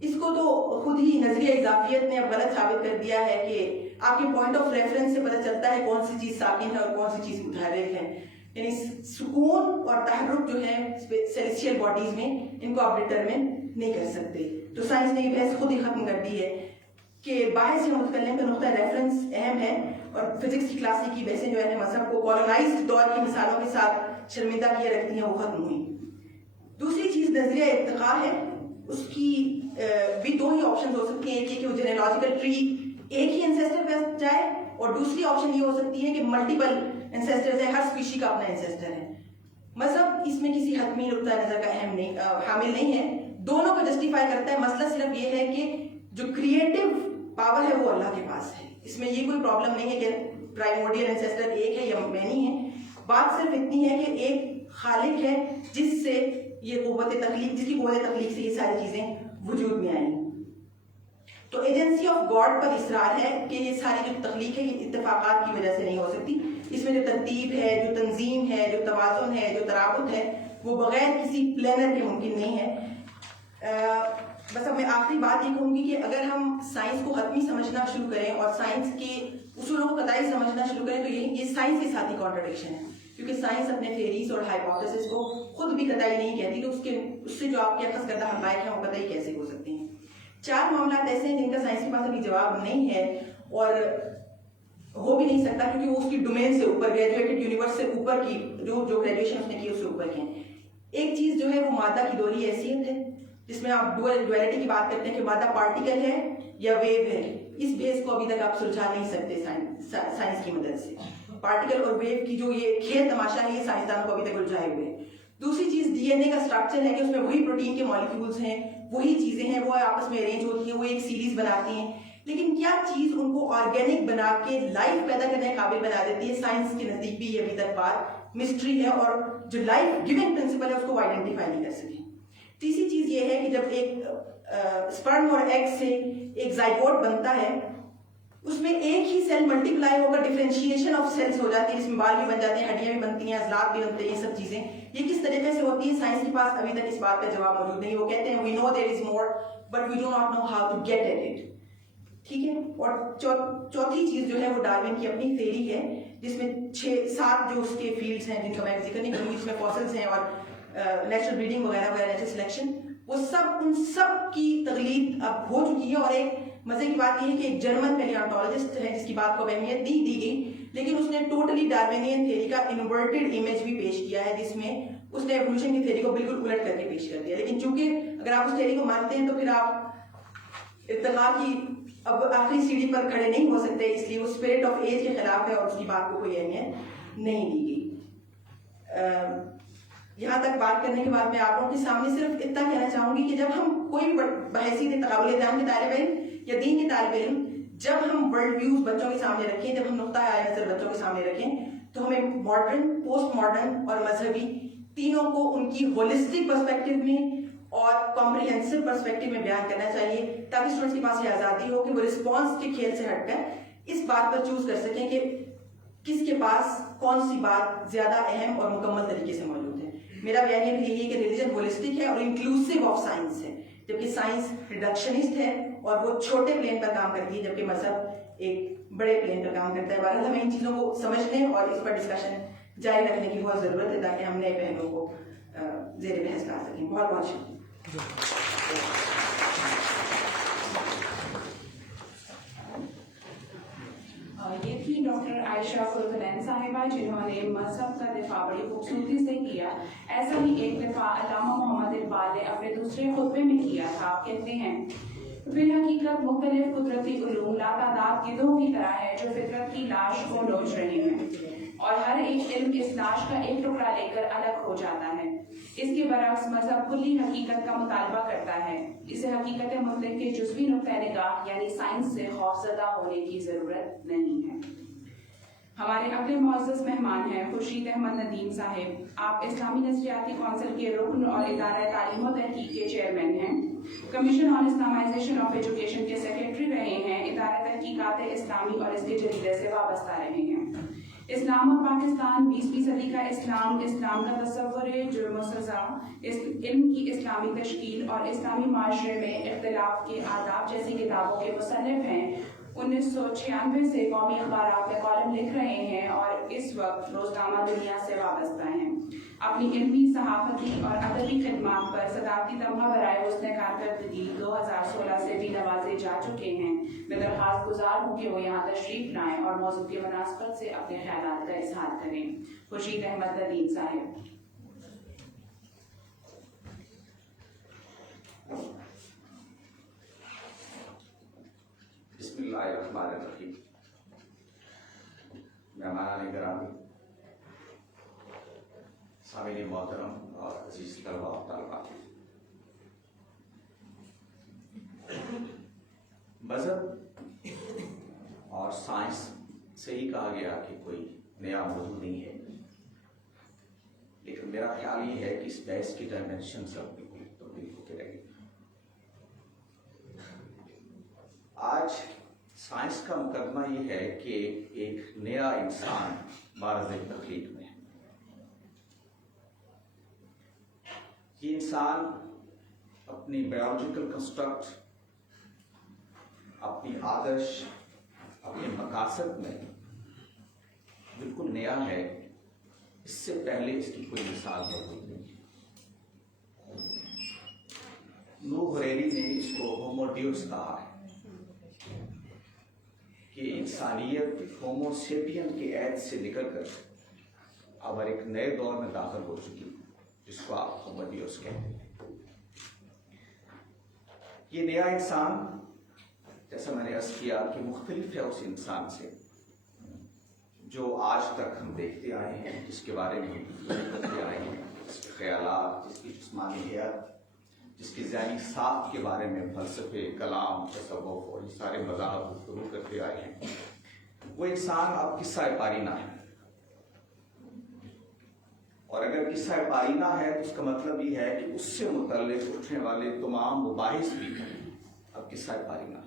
اس کو تو خود ہی نظریہ اضافیت نے اب غلط ثابت کر دیا ہے کہ آپ کے پوائنٹ آف ریفرنس سے پتہ چلتا ہے کون سی چیز ساکن ہے اور کون سی چیز متحرک ہے. یعنی سکون اور تحرک جو ہے سیلیسٹیل باڈیز میں, ان کو آپ ڈٹرمن نہیں کر سکتے. تو سائنس نے یہ بحث خود ہی ختم کر دی ہے کہ باہر سے متکلم کا نقطہ ریفرنس اہم ہے, اور فزکس کی کلاسیکی بحثیں جو ہے مذہب کو کالونائزڈ دور کی مثالوں کے ساتھ شرمندہ کیے رکھتی ہیں, وہ ختم ہوئی. دوسری چیز نظریہ ارتقاء ہے. اس کی بھی 2 ہی آپشن ہو سکتی ہیں, ایک یہ کہ وہ جنرالوجیکل ٹری ایک ہی انسیسٹر پہ جائے, اور دوسری آپشن یہ ہو سکتی ہے کہ ملٹیپل انسیسٹرز ہیں, ہر اسپیشی کا اپنا انسیسٹر ہے. مذہب اس میں کسی حتمی نقطہ نظر کا حامل نہیں ہے, دونوں کو جسٹیفائی کرتا ہے. مسئلہ صرف یہ ہے کہ جو کریٹو پاور ہے وہ اللہ کے پاس ہے. اس میں یہ کوئی پرابلم نہیں ہے کہ پرائمورڈیل انسیسٹر ایک ہے یا مینی ہے. بات صرف اتنی ہے کہ ایک خالق ہے جس سے یہ قوت تخلیق, جس کی قوت تخلیق سے یہ ساری چیزیں وجود میں آئیں. تو ایجنسی آف گاڈ پر اصرار ہے کہ یہ ساری جو تخلیق ہے یہ اتفاقات کی وجہ سے نہیں ہو سکتی. اس میں جو ترتیب ہے, جو تنظیم ہے, جو توازن ہے, جو ترابط ہے, وہ بغیر کسی پلانر کے ممکن نہیں ہے. بس اب میں آخری بات یہ کہوں گی کہ اگر ہم سائنس کو حتمی سمجھنا شروع کریں اور سائنس کے اصولوں کو قطعی سمجھنا شروع کریں, تو یہ سائنس کے ساتھ ہی کانٹرڈکشن ہے, کیونکہ سائنس اپنے تھیریز اور ہائپوتھیسس کو خود بھی قطعی نہیں کہتی, تو اس سے جو آپ کے اخذ کردہ حقائق ہیں وہ قطعی کیسے ہو سکتے ہیں. 4 معاملات ایسے ہیں جن کا سائنس کے پاس ابھی جواب نہیں ہے, اور ہو بھی نہیں سکتا, کیونکہ وہ اس کی ڈومین سے اوپر, گریجویٹڈ یونیورس سے اوپر کی جو گریجویشن اس نے کی اس سے اوپر کی ہیں. ایک چیز جو ہے وہ مادہ کی دوہری حیثیت ہے, جس میں آپ ڈویلٹی کی بات کرتے ہیں کہ مادہ پارٹیکل ہے یا ویو ہے. اس بحث کو ابھی تک آپ سلجھا نہیں سکتے سائنس کی مدد سے. پارٹیکل اور ویو کی جو یہ کھیل تماشا ہے, یہ سائنسدانوں کو ابھی تک الجھائے ہوئے. دوسری چیز ڈی این اے کا اسٹرکچر ہے کہ اس میں وہی پروٹین کے مالیکیولز ہیں, وہی چیزیں ہیں, وہ آپس میں ارینج ہوتی ہیں, وہ ایک سیریز بناتی ہیں. لیکن کیا چیز ان کو آرگینک بنا کے لائف پیدا کرنے کے قابل بنا دیتی ہے, سائنس کے نزدیک بھی یہ ابھی تک بات مسٹری ہے, اور جو لائف گیونگ پرنسپل ہے اس کو وہ آئیڈینٹیفائی نہیں کر سکے. تیسری چیز یہ ہے کہ جب ایک اسپرم اور ایگ سے ایک زائگوٹ بنتا ہے, اس میں ایک ہی سیل ملٹیپلائی ہوگا, ڈفرینشیشن آف سیلز ہو جاتی ہے, جس میں بال بھی بن جاتے ہیں, ہڈیاں بھی بنتی ہیں, عضلات بھی بنتے ہیں, یہ سب چیزیں یہ کس طریقے سے ہوتی ہے سائنس کے پاس ابھی تک اس بات کا جواب موجود نہیں. وہ کہتے ہیں we know there is more but we do not know how to get at it. ٹھیک ہے. اور چوتھی چیز جو ہے وہ ڈارون کی اپنی تھیری ہے, جس میں 6-7 جو اس کے فیلڈز ہیں جن کا میں ذکر نہیں کروں, اس میں فاسلز ہیں اور نیچرل بریڈنگ وغیرہ وغیرہ, نیچرل سلیکشن, وہ سب ان سب کی تقلید اب ہو چکی ہے. اور ایک مزے کی بات یہ ہے کہ ایک جرمن پیلیونٹولوجسٹ ہے جس کی بات کو اہمیت نہیں دی گئی, لیکن اس نے ٹوٹلی ڈارونین تھیری کا انورٹڈ امیج بھی پیش کیا ہے, جس میں اس نے ایوولوشن کی تھیری کو بالکل الٹ کر کے پیش کر دیا. لیکن چونکہ اگر آپ اس تھیری کو مانتے ہیں تو پھر آپ ارتقاء کی اب آخری سیڑھی پر کھڑے نہیں ہو سکتے, اس لیے وہ اسپرٹ آف ایج کے خلاف ہے اور اس کی بات کو کوئی اہمیت نہیں دی گئی. یہاں تک بات کرنے کے بعد میں آپ لوگوں کے سامنے صرف اتنا کہنا چاہوں گی کہ جب ہم کوئی بحیثیت تقابل دان کے طالب علم یا دین کے طالب علم, جب ہم ورلڈ ویوز بچوں کے سامنے رکھیں, جب ہم نقطہ نظر بچوں کے سامنے رکھیں, تو ہمیں ماڈرن, پوسٹ ماڈرن اور مذہبی تینوں کو ان کی ہولسٹک پرسپیکٹو میں اور کمپریہنسو پرسپیکٹو میں بیان کرنا چاہیے, تاکہ اسٹوڈنٹس کے پاس یہ آزادی ہو کہ وہ رسپانس کے کھیل سے ہٹ کر اس بات پر چوز کر سکیں کہ کس کے پاس کون سی بات زیادہ اہم اور مکمل طریقے سے موجود ہے. میرا بیان یہ یہی ہے کہ ریلیجن ہولسٹک ہے اور انکلوسیو آف سائنس ہے, جبکہ سائنس ریڈکشنسٹ ہے اور وہ چھوٹے پلین پر کام کرتی ہے, جبکہ مذہب ایک بڑے پلین پر کام کرتا ہے. بہرحال ہمیں ان چیزوں کو سمجھنے اور اس پر ڈسکشن جاری رکھنے کی بہت ضرورت ہے, تاکہ ہم نئے پہلوؤں کو زیر بحث لا سکیں. بہت بہت شکریہ. یہ تھی ڈاکٹر عائشہ قرۃ صاحبہ, جنہوں نے مذہب کا دفاع بڑی خوبصورتی سے کیا. ایسا ہی ایک دفاع علامہ محمد اقبال نے اپنے دوسرے خطبے میں کیا تھا. آپ کہتے ہیں پھر حقیقت مختلف قدرتی علوم لاتعداد گدھوں کی طرح ہے جو فطرت کی لاش کو نوچ رہے ہیں, اور ہر ایک علم اس لاش کا ایک ٹکڑا لے کر الگ ہو جاتا ہے. اس کے برعکس مذہب کلی حقیقت کا مطالبہ کرتا ہے. اسے حقیقت مطلق کے جزوی نقطۂ نگاہ یعنی سائنس سے خوفزدہ ہونے کی ضرورت نہیں ہے. ہمارے اگلے معزز مہمان ہیں خورشید احمد ندیم صاحب. آپ اسلامی نظریاتی کونسل کے رکن اور ادارہ تعلیم و تحقیق کے چیئرمین ہیں. Commission on Islamization of education کے سیکرٹری رہے ہیں. ادارہ تحقیقات اسلامی اور اس کے جریدے سے وابستہ رہے ہیں. اسلام اور پاکستان 20ویں صدی کا اسلام, اسلام کا تصور, جرم و سزا, علم کی اسلامی تشکیل اور اسلامی معاشرے میں اختلاف کے آداب جیسی کتابوں کے مصنف ہیں. 1996 سے قومی اخبارات میں کالم لکھ رہے ہیں اور اس وقت روزنامہ دنیا سے وابستہ ہیں. اپنی علمی, صحافتی اور ادبی خدمات پر صدارتی تمغہ برائے حسن کارکردگی 2016 سے بھی نوازے جا چکے ہیں. میں درخواست گزار ہوں کہ وہ یہاں تشریف لائیں اور موضوع کی مناسبت سے اپنے خیالات کا اظہار کریں. خورشید احمد ندیم صاحب. بسم اللہ الرحمن الرحیم. مہمان گرامی, سامعین محترم اور عزیز طلباء و طالبات, مذہب اور سائنس سے ہی کہا گیا کہ کوئی نیا موضوع نہیں ہے, لیکن میرا خیال یہ ہے کہ اس بحث کی ڈائمینشن سب بالکل تبدیل ہوتے رہے گی. آج سائنس کا مقدمہ یہ ہے کہ ایک نیا انسان معرض تخلیق میں ہے. یہ انسان اپنی بایولوجیکل کنسٹرکٹ, اپنی آدرش, اپنے مقاصد میں بالکل نیا ہے. اس سے پہلے اس کی کوئی مثال موجود نہیں. نوح ہریری نے اس کو ہومو ڈیوس کہا ہے کہ انسانیت ہومو سیپین کے عہد سے نکل کر اب ایک نئے دور میں داخل ہو چکی, جس کو آپ ہومو ڈیوس کہتے ہیں. یہ نیا انسان, جیسا میں نے عرض کیا, کہ مختلف ہے اس انسان سے جو آج تک ہم دیکھتے آئے ہیں, جس کے بارے میں کرتے آئے ہیں, جس کے خیالات, جس کی جسمانی حیات, جس کی ذہنی ساخت کے بارے میں فلسفے, کلام, تصوف اور یہ سارے مذاہب گفتگو کرتے آئے ہیں. وہ انسان اب قصہ پارینہ ہے, اور اگر قصہ پارینہ ہے تو اس کا مطلب یہ ہے کہ اس سے متعلق اٹھنے والے تمام مباحث بھی اب قصہ پارینہ ہے.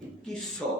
2100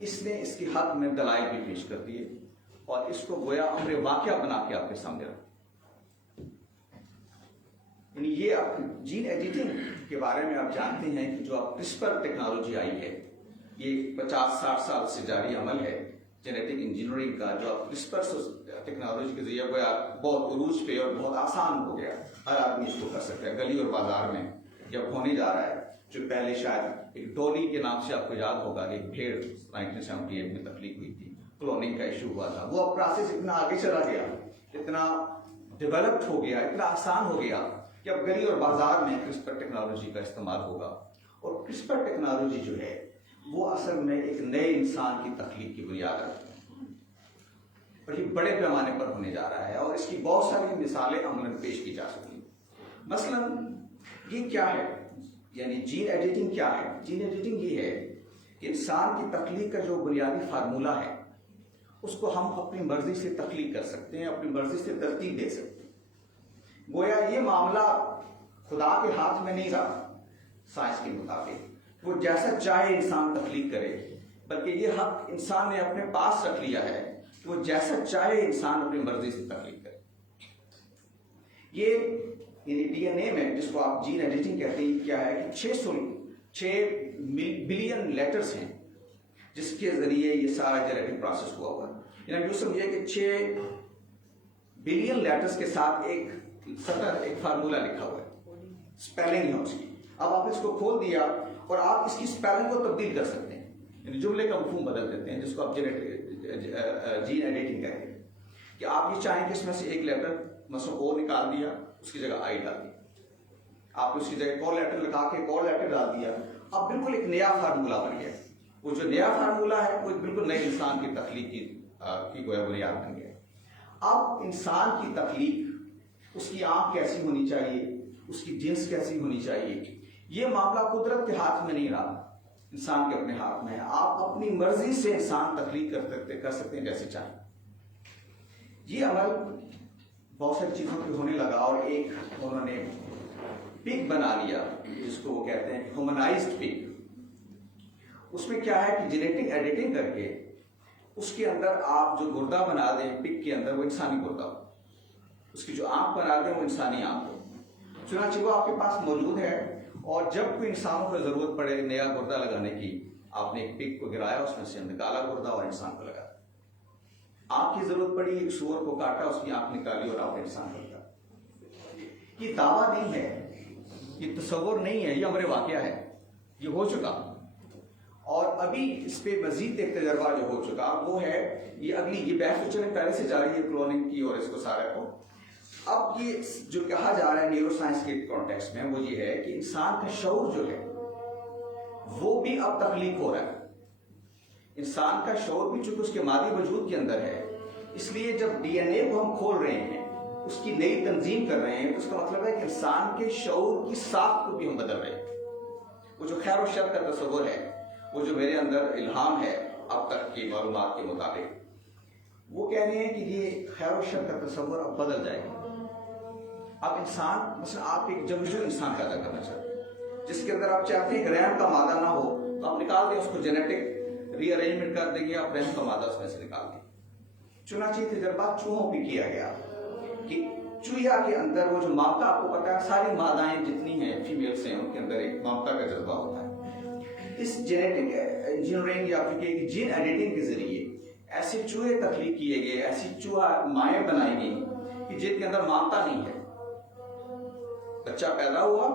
اس نے اس کی حق میں دلائل بھی پیش کر دیے اور اس کو گویا امر واقعہ بنا کے آپ کے سامنے رکھا. یعنی یہ جین ایڈیٹنگ کے بارے میں آپ جانتے ہیں کہ جو اب کرسپر ٹیکنالوجی آئی ہے، یہ 50-60 سال سے جاری عمل ہے جینیٹک انجینئرنگ کا، جو اب کرسپر ٹیکنالوجی کے ذریعے گویا بہت عروج پہ اور بہت آسان ہو گیا، ہر آدمی اس کو کر سکتا ہے. گلی اور بازار میں جب ہونے جا رہا ہے، جو پہلے شاید ایک ڈولی کے نام سے آپ کو یاد ہوگا، ایک بھیڑ 1978 میں تخلیق ہوئی تھی، کلوننگ کا ایشو ہوا تھا، وہ اب پروسیس اتنا آگے چلا گیا، اتنا ڈیولپڈ ہو گیا، اتنا آسان ہو گیا کہ اب گلی اور بازار میں کرسپر ٹیکنالوجی کا استعمال ہوگا. اور کرسپر ٹیکنالوجی جو ہے وہ اصل میں ایک نئے انسان کی تخلیق کی بنیاد ہے اور یہ بڑے پیمانے پر ہونے جا رہا ہے اور اس کی بہت ساری مثالیں عملاً پیش کی جا سکتی ہیں. مثلاً یہ کیا ہے، یعنی جین ایڈیٹنگ کیا ہے؟ جین ایڈیٹنگ یہ ہے کہ انسان کی تخلیق کا جو بنیادی فارمولہ ہے اس کو ہم اپنی مرضی سے تخلیق کر سکتے ہیں، اپنی مرضی سے ترتیب دے سکتے ہیں. گویا یہ معاملہ خدا کے ہاتھ میں نہیں رہا سائنس کے مطابق، وہ جیسا چاہے انسان تخلیق کرے، بلکہ یہ حق انسان نے اپنے پاس رکھ لیا ہے کہ وہ جیسا چاہے انسان اپنی مرضی سے تخلیق کرے. یہ ڈی این اے میں جس کو آپ جین ایڈیٹنگ کہتے ہیں کیا ہے کہ 6 بلین لیٹرز ہیں جس کے ذریعے یہ سارا جینیٹک پروسیس ہوا ہوا ہے. یعنی یوں سمجھے کہ 6 بلین لیٹرز کے ساتھ ایک فارمولہ لکھا ہوا ہے، اسپیلنگ ہے اس کی. اب آپ اس کو کھول دیا اور آپ اس کی اسپیلنگ کو تبدیل کر سکتے ہیں، یعنی جملے کا مفہوم بدل دیتے ہیں، جس کو آپ جین ایڈیٹنگ کہتے ہیں. کہ آپ یہ چاہیں کہ اس میں سے ایک لیٹر مثلا او نکال دیا، اس کی جگہ آئی ڈال دیا، آپ اس کی جگہ کال لیٹر لگا کے کال لیٹر ڈال دیا، اب بالکل ایک نیا فارمولہ بن گیا. وہ جو نیا فارمولہ ہے وہ بالکل نئے انسان کی تخلیق کی گویا بنیاد بن گیا. اب انسان کی تخلیق، اس کی آنکھ کیسی ہونی چاہیے، اس کی جنس کیسی ہونی چاہیے، یہ معاملہ قدرت کے ہاتھ میں نہیں رہا، انسان کے اپنے ہاتھ میں ہے. آپ اپنی مرضی سے انسان تخلیق کر سکتے ہیں جیسے چاہیں. یہ عمل بہت ساری چیزوں پہ ہونے لگا اور ایک انہوں نے پگ بنا لیا جس کو وہ کہتے ہیں ہیومنائزڈ پگ. اس میں کیا ہے کہ جینیٹک ایڈیٹنگ کر کے اس کے اندر آپ جو گردہ بنا دیں پگ کے اندر وہ انسانی گردہ ہو، اس کی جو آنکھ بنا دیں وہ انسانی آنکھ ہو. چنانچہ وہ آپ کے پاس موجود ہے اور جب کوئی انسانوں کو ضرورت پڑے نیا گردہ لگانے کی، آپ نے ایک پگ کو گرایا، اس میں سے نکالا گردہ اور انسان کو لگا. آنکھ کی ضرورت پڑی، ایک سور کو کاٹا، اس کی آنکھ نکالی اور آپ نے انسان کو لگا. یہ دعویٰ نہیں ہے، یہ تصور نہیں ہے، یہ امر واقعہ ہے، یہ ہو چکا. اور ابھی اس پہ مزید ایک تجربہ جو ہو چکا وہ ہے یہ بحث تو چلے پہلے سے جاری ہے کلوننگ کی اور اس کو سارے کو. اب یہ جو کہا جا رہا ہے نیورو سائنس کے کانٹیکسٹ میں وہ یہ ہے کہ انسان کا شعور جو ہے وہ بھی اب تخلیق ہو رہا ہے. انسان کا شعور بھی چونکہ اس کے مادی وجود کے اندر ہے، اس لیے جب ڈی این اے کو ہم کھول رہے ہیں، اس کی نئی تنظیم کر رہے ہیں، تو اس کا مطلب ہے کہ انسان کے شعور کی ساخت کو بھی ہم بدل رہے ہیں. وہ جو خیر و شر کا تصور ہے، وہ جو میرے اندر الہام ہے اب تک کی معلومات کے مطابق، وہ کہہ رہے ہیں کہ یہ خیر و شر کا تصور اب بدل جائے گا. اب انسان مثلا آپ ایک جمجو انسان پیدا کرنا چاہتے ہیں جس کے اندر آپ چاہتے ہیں کہ رحم کا مادہ نہ ہو، تو آپ نکال دیں اس کو، جینیٹک ری ارینجمنٹ کر دیں گے، آپ رحم کا مادہ اس میں سے نکال دیں. چنانچہ تجربہ چوہوں پہ کیا گیا کہ چوہیا کے اندر وہ جو مامتا، آپ کو پتا ہے ساری مادائیں جتنی ہیں فیمیلس ہیں ان کے اندر ایک مامتا کا جذبہ ہوتا ہے. اس جینیٹک انجینئرنگ یا پھر جین ایڈیٹنگ کے ذریعے ایسے چوہے تخلیق کیے گئے، ایسی چوہا مائیں بنائی گئی کہ جن کے اندر مامتا نہیں ہے. بچہ پیدا ہوا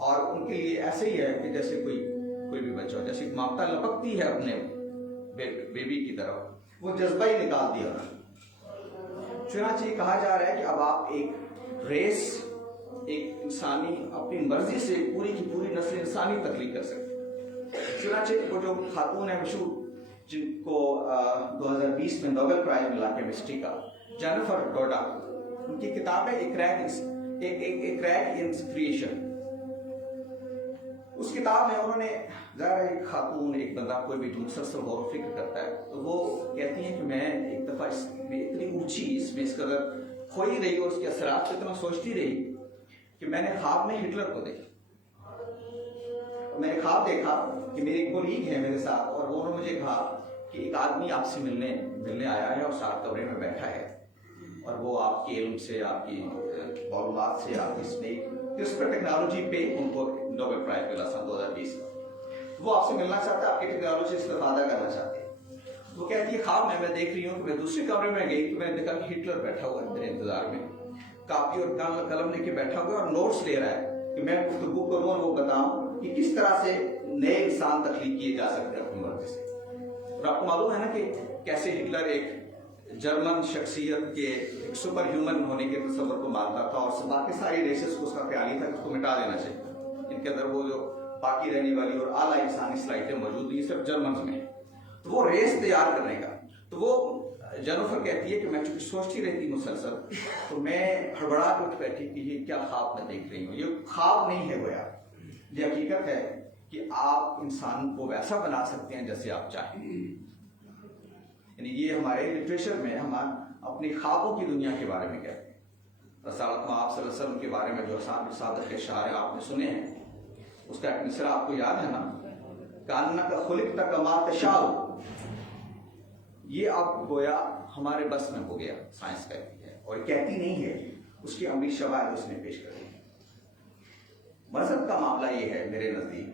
اور ان کے لیے ایسے ہی ہے کہ جیسے کوئی بھی بچہ ہو، جیسے مامتا لپکتی ہے اپنے بیبی کی طرف، وہ جذبہ ہی نکال دیا. چنانچہ یہ کہا جا رہا ہے کہ اب آپ ایک ریس، ایک انسانی اپنی مرضی سے پوری کی پوری نسل انسانی تخلیق کر سکتے. چنانچہ وہ جو خاتون ہے مشہور جن کو 2020 میں نوبل پرائز ملا کیمسٹری کا، جینیفر ڈوڈا، ان کی کتاب ہے ایک کریک ان کریشن. اس کتاب میں انہوں نے ظاہر ایک خاتون، ایک بندہ، کوئی بھی مسلسل غور و فکر کرتا ہے تو وہ کہتی ہیں کہ میں ایک دفعہ اس میں اتنی اونچی اس میں اس قدر کھوئی رہی اور اس کے اثرات سے اتنا سوچتی رہی کہ میں نے خواب میں ہٹلر کو دیکھا. میں نے خواب دیکھا کہ میری ایک کولیگ ہے میرے ساتھ اور انہوں نے مجھے کہا کہ ایک آدمی آپ سے ملنے آیا ہے اور ساتھ کمرے میں بیٹھا ہے اور وہ آپ کے علم سے، آپ کی معلومات سے، آپ کی اس پر ٹیکنالوجی پہ ان کو نوبل پرائز ملا سن 2020 وہ آپ سے ملنا چاہتا ہے، آپ کی ٹیکنالوجی سے استفادہ کرنا چاہتے ہیں. وہ کہتی ہے خواب میں دیکھ رہی ہوں کہ میں دوسرے کمرے میں گئی تو میں نے دیکھا کہ ہٹلر بیٹھا ہوا ہے میرے انتظار میں، کاپی اور قلم لے کے بیٹھا ہوا ہے اور نوٹس لے رہا ہے کہ میں گفتگو کروں اور وہ بتاؤں کہ کس طرح سے نئے انسان تخلیق کیے جا سکتے ہیں اپنی مرضی سے. اور آپ کو معلوم ہے نا کہ کیسے ہٹلر ایک جرمن شخصیت کے ایک سپر ہیومن ہونے کے تصور کو مانتا تھا اور باقی ساری ریسز کو اس کا خیال ہی تھا کہ اس کو مٹا دینا چاہیے، ان کے اندر وہ جو باقی رہنے والی اور اعلیٰ انسانی صلاحیتیں موجود ہیں یہ صرف جرمنز میں ہیں. تو وہ ریس تیار کرنے کا، تو وہ جینوفر کہتی ہے کہ میں چونکہ سوچتی رہتی مسلسل تو میں ہڑبڑا کے اٹھ بیٹھی کہ یہ کیا خواب میں دیکھ رہی ہوں. یہ خواب نہیں ہے گویا، یہ حقیقت ہے کہ آپ انسان کو ویسا بنا سکتے ہیں جیسے آپ چاہیں. یعنی یہ ہمارے لٹریچر میں ہم اپنی خوابوں کی دنیا کے بارے میں کہتے ہیں. رسالت میں آپ صلی اللہ علیہ وسلم کے بارے میں جو صادق کے شعر آپ نے سنے ہیں، اس کا ایک مصرع آپ کو یاد ہے نا، کاننا کا خلق تک کما تشاء، یہ اب گویا ہمارے بس میں ہو گیا. سائنس کہتی ہے اور کہتی نہیں ہے، اس کی عملی شواہد اس نے پیش کر دی. مذہب کا معاملہ یہ ہے میرے نزدیک،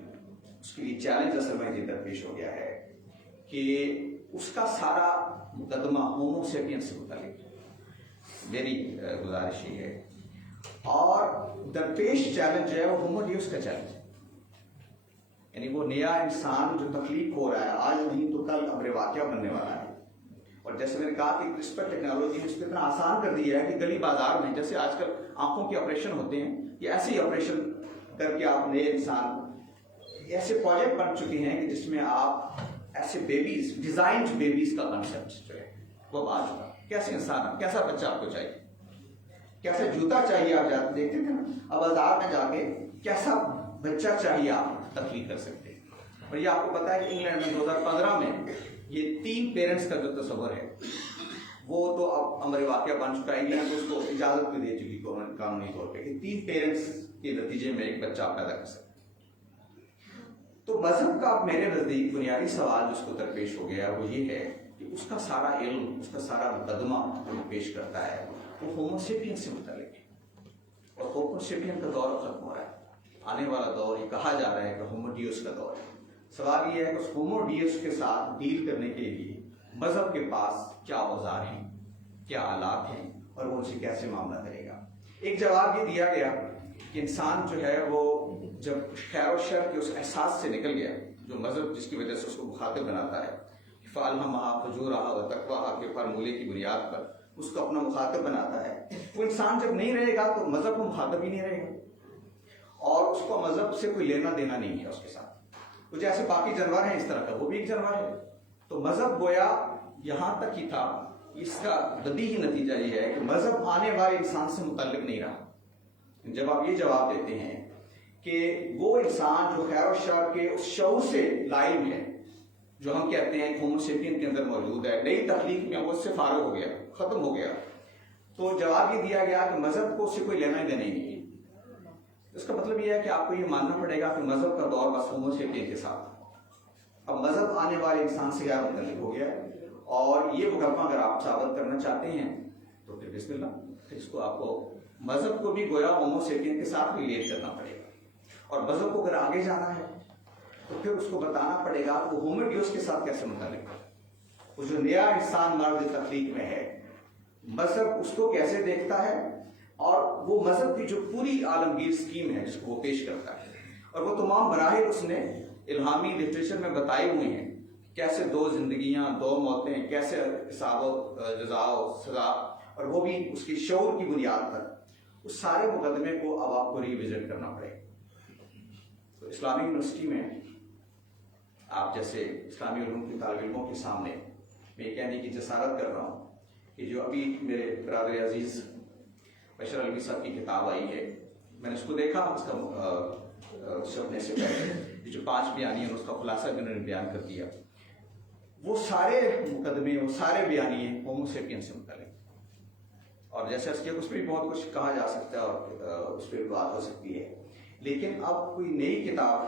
اس کے لیے چیلنج اصل میں یہ درپیش ہو گیا ہے کہ اس کا سارا مقدمہ ہومو سیپین سے متعلق ہے. میری گزارش یہ ہے، اور درپیش چیلنج ہے وہ ہومو ڈیوس کا چیلنج ہے. یعنی وہ نیا انسان جو تخلیق ہو رہا ہے، آج نہیں تو کل امر واقعہ بننے والا ہے. اور جیسے میں نے کہا کہ کرسپر ٹیکنالوجی نے اس کو اتنا آسان کر دیا ہے کہ گلی بازار میں جیسے آج کل آنکھوں کے آپریشن ہوتے ہیں، یہ ایسے ہی آپریشن کر کے آپ نئے انسان، ایسے پروجیکٹ بن چکے ہیں کہ جس میں آپ ایسے بیبیز، ڈیزائنڈ بیبیز کا کنسیپٹ جو ہے وہ آ چکا. کیسے انسان، کیسا بچہ آپ کو چاہیے، کیسا جوتا چاہیے، آپ جاتے دیکھتے تھے نا، اب بازار میں جا کے کیسا بچہ چاہیے آپ تخلیق کر سکتے ہیں. اور یہ آپ کو پتا ہے کہ انگلینڈ میں 2015 میں یہ 3 پیرنٹس کا جو تصور ہے وہ تو اب امر واقعہ بن چکا ہے. انگلینڈ تو اس کو اجازت بھی دے چکی قانونی طور پہ کہ 3 پیرنٹس کے نتیجے میں ایک بچہ پیدا کر سکتے. تو مذہب کا میرے نزدیک بنیادی سوال جس کو درپیش ہو گیا وہ یہ ہے کہ اس کا سارا علم، اس کا سارا مقدمہ جو پیش کرتا ہے وہ ہومو سیپین سے متعلق ہے. اور ہومو سیپین کا دور ختم ہو رہا ہے. آنے والا دور یہ کہا جا رہا ہے کہ ہومو ڈیوس کا دور ہے. سوال یہ ہے کہ اس ہومو ڈیوس کے ساتھ ڈیل کرنے کے لیے مذہب کے پاس کیا اوزار ہیں، کیا آلات ہیں، اور وہ ان سے کیسے معاملہ کرے گا. ایک جواب یہ دیا گیا کہ انسان جو ہے وہ جب خیر و شر کے اس احساس سے نکل گیا جو مذہب جس کی وجہ سے اس کو مخاطب بناتا ہے، فَأَلْهَمَهَا فُجُورَهَا وَتَقْوَاهَا کے فارمولے کی بنیاد پر اس کو اپنا مخاطب بناتا ہے. وہ انسان جب نہیں رہے گا تو مذہب کو مخاطب ہی نہیں رہے گا اور اس کو مذہب سے کوئی لینا دینا نہیں ہے اس کے ساتھ. تو جیسے باقی جانور ہیں اس طرح کا وہ بھی ایک جانور ہے. تو مذہب گویا یہاں تک ہی تھا. اس کا بدیہی نتیجہ یہ ہے کہ مذہب آنے والے انسان سے متعلق نہیں رہا. جب آپ یہ جواب دیتے ہیں کہ وہ انسان جو خیر و شر کے اس شعور سے لائم ہے جو ہم کہتے ہیں ہومو سیپین کے اندر موجود ہے، نئی تخلیق میں وہ اس سے فارغ ہو گیا، ختم ہو گیا، تو جواب یہ دیا گیا کہ مذہب کو اس سے کوئی لینا ہی دینا ہی نہیں ہے. اس کا مطلب یہ ہے کہ آپ کو یہ ماننا پڑے گا کہ مذہب کا دور بس ہومو سیپین کے ساتھ، اب مذہب آنے والے انسان سے غیر متعلق ہو گیا ہے. اور یہ مقدمہ اگر آپ ثابت کرنا چاہتے ہیں تو پھر بسم اللہ، پھر اس کو آپ کو مذہب کو بھی گویا ہومو سیپین کے ساتھ ریلیٹ کرنا پڑے گا. اور مذہب کو اگر آگے جانا ہے تو پھر اس کو بتانا پڑے گا کہ وہ ہومو ڈیوس کے ساتھ کیسے متعلق ہے. وہ جو نیا انسان مرد تخلیق میں ہے، مذہب اس کو کیسے دیکھتا ہے، اور وہ مذہب کی جو پوری عالمگیر اسکیم ہے جس کو وہ پیش کرتا ہے، اور وہ تمام مراحل اس نے الہامی لٹریچر میں بتائے ہوئے ہیں. کیسے 2 زندگیاں، 2 موتیں، کیسے حساب و جزا و سزا، اور وہ بھی اس کی شعور کی بنیاد پر. اس سارے مقدمے کو اب آپ کو ریوزٹ کرنا پڑے گا. تو اسلامی یونیورسٹی میں آپ جیسے اسلامی علوم کے طالب علموں کے سامنے میں یہ کہنے کی جسارت کر رہا ہوں کہ جو ابھی میرے برادر عزیز بشر الوی صاحب کی کتاب آئی ہے، میں نے اس کو دیکھا، اس کا چھپنے سے پہلے جو 5 بیانیے ہیں اس کا خلاصہ بھی انہوں نے بیان کر دیا. وہ سارے مقدمے، وہ سارے بیانیے ہومو سیپین سے متعلق. اور جیسے اس پہ بھی بہت کچھ کہا جا سکتا ہے اور اس پہ بات ہو سکتی ہے، لیکن اب کوئی نئی کتاب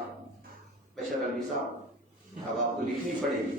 بشر الوی صاحب اب آپ کو لکھنی پڑے گی.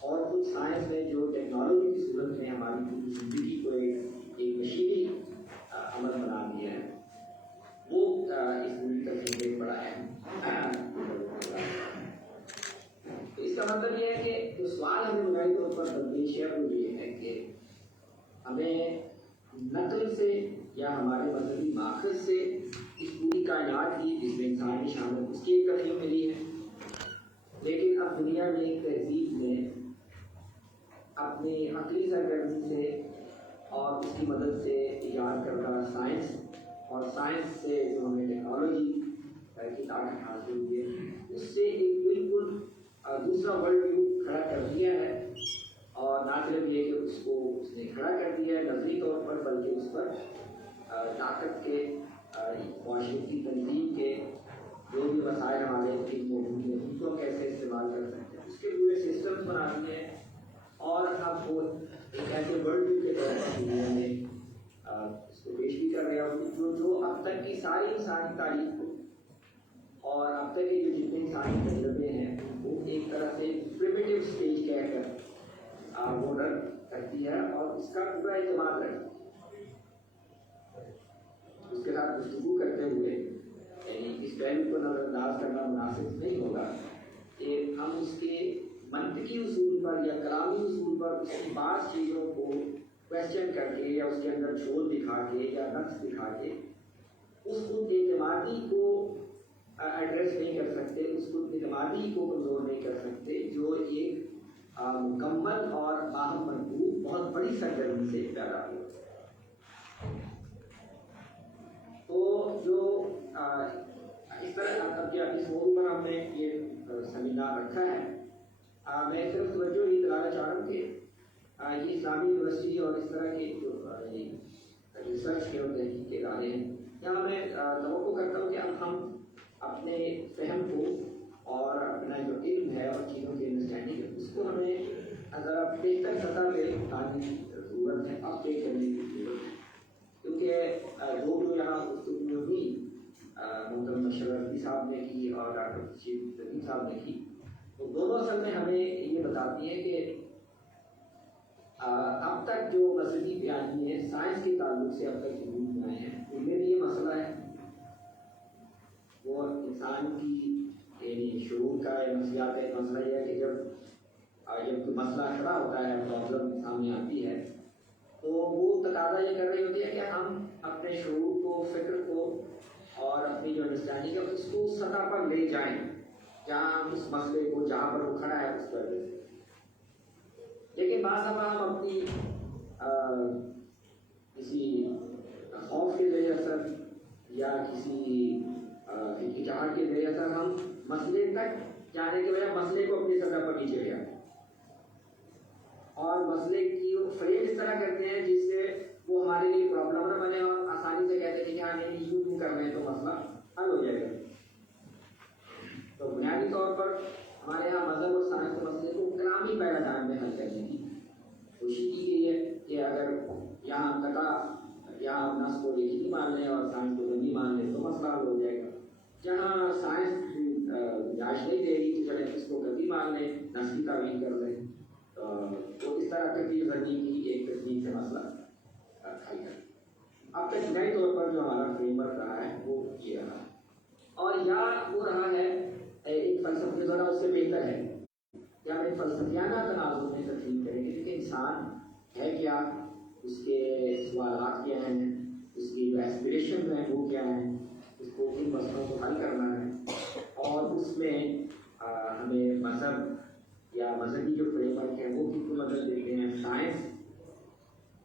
اور کچھ سائنس میں جو ٹیکنالوجی کی صورت میں ہماری پوری زندگی کو ایک مشینی عمل بنا دیا ہے، وہ اس پوری تقسیم ایک بڑا اہم اس کا مطلب یہ ہے کہ جو سوال ہمیں بنیادی طور پر درپیش ہے وہ یہ ہے کہ ہمیں نقل سے یا ہمارے مذہبی ماخذ سے اس پوری کائنات کی جس میں انسان کی شامل اس کی ایک ترتیب ملی ہے، لیکن اب دنیا میں ایک تہذیب میں اپنی عقلی سرگرمی سے اور اس کی مدد سے ایجاد کردہ سائنس اور سائنس سے جو ہمیں ٹیکنالوجی کی طاقت حاصل ہوئی ہے، اس سے ایک بالکل دوسرا ورلڈ ویو کھڑا کر دیا ہے، اور نہ صرف یہ کہ اس نے کھڑا کر دیا ہے نظری طور پر، بلکہ اس پر طاقت کے معاشرتی تنظیم کے جو بھی وسائل ہمارے موجود ہیں ان کو کیسے استعمال کر سکتے ہیں اس کے پورے سسٹمز بنا دیے ہیں، اور اب وہ ایک ایسے ورلڈ ویو کے طور پر دنیا میں اس کو پیش بھی کر رہا ہوں جو اب تک کی ساری انسانی تاریخ کو اور اب تک کے جو جتنے انسانی تجربے ہیں وہ ایک طرح سے پریمیٹیو اسٹیج کہہ کر وہ رد کرتی ہے اور اس کا پورا اعتماد رکھتی ہے۔ اس کے ساتھ گفتگو کرتے ہوئے یعنی اس پہلو کو نظر انداز کرنا مناسب نہیں ہوگا کہ ہم اس کے منطقی اصول پر یا کلامی اصول پر اس کی بعض چیزوں کو کویشچن کر کے یا اس کے اندر جھول دکھا کے یا نقص دکھا کے اس خود اعتمادی کو ایڈریس نہیں کر سکتے، اس خود اعتمادی کو کمزور نہیں کر سکتے جو ایک مکمل اور باہم مربوط بہت بڑی سرگرمی سے پیدا ہوا۔ تو جو اس طرح اب اس موضوع پر ہم نے یہ سیمینار رکھا ہے، میں صرف توجہ یہ دلانا چاہ رہا ہوں کہ یہ اسلامی یونیورسٹی اور اس طرح کے جو ریسرچ کے اور تحقیق کے ادارے ہیں، یہاں میں توقع کرتا ہوں کہ اب ہم اپنے فہم کو اور اپنا جو علم ہے اور چیزوں کی انڈرسٹینڈنگ ہے اس کو ہمیں ذرا بہتر سطح پہ لانے کی ضرورت ہے، اپ ڈیٹ کرنے کی ضرورت ہے، کیونکہ جو یہاں گفتگو ہوئی محترم مشرف رضوی صاحب نے کی اور ڈاکٹر رشید رضوی صاحب نے کی، تو دونوں اصل میں ہمیں یہ بتاتی ہیں کہ اب تک جو مذہبی بیانیے سائنس کے تعلق سے اب تک وجود میں آئے ہیں ان میں بھی یہ مسئلہ ہے، وہ انسان کی یعنی شعور کا یا نفسیات کا ایک مسئلہ یہ ہے کہ جب کوئی مسئلہ کھڑا ہوتا ہے، پرابلم سامنے آتی ہے، تو وہ تقاضا یہ کر رہی ہوتی ہے کہ ہم اپنے شعور کو، فکر کو اور اپنی جو انڈرسٹینڈنگ ہے اس کو سطح پر لے جائیں جہاں ہم اس مسئلے کو جہاں پر وہ کھڑا ہے اس پر لے سکیں۔ لیکن بعض دفعہ ہم اپنی کسی خوف کے ذریعے اثر یا کسی ہچکچاہٹ کے ذریعے اثر ہم مسئلے تک جانے کے بجائے مسئلے کو اپنی سطح پر نیچے لے آتے ہیں اور مسئلے کی وہ فریم اس طرح کرتے ہیں جس سے وہ ہمارے لیے پرابلم نہ بنے اور آسانی سے کہتے ہیں کہ ہاں نہیں یوں کر رہے ہیں تو مسئلہ حل ہو جائے گا۔ تو بنیادی طور پر ہمارے یہاں مذہب اور سائنس کے مسئلے کو کلامی پیراڈائم میں حل کرنے کی کوشش کی گئی ہے کہ اگر یہاں ہم نس کو یقینی مان لیں اور سائنس کو ضروری مان لیں تو مسئلہ حل ہو جائے گا، جہاں سائنس گنجائش نہیں دے گی تو چلے اس کو کبھی مان لیں، نس کی تعویل کر لیں، تو اس طرح ترتیب ضروری کی ایک تکنیک سے مسئلہ حل کر۔ اب تک نئے طور پر جو ہمارا فریم ورک رہا ہے وہ یہ رہا اور یا وہ رہا ہے ایک فلسفے ذرا اس سے بہتر ہے کہ ہم ایک فلسفیانہ تناظر میں تقسیم کریں گے کہ انسان ہے کیا، اس کے سوالات کیا ہیں، اس کی جو ایسپریشن ہیں وہ کیا ہیں، اس کو ان مسئلوں کو حل کرنا ہے اور اس میں ہمیں مذہب یا مذہبی جو فریم ورک ہے وہ کتنی مدد دیتے ہیں، سائنس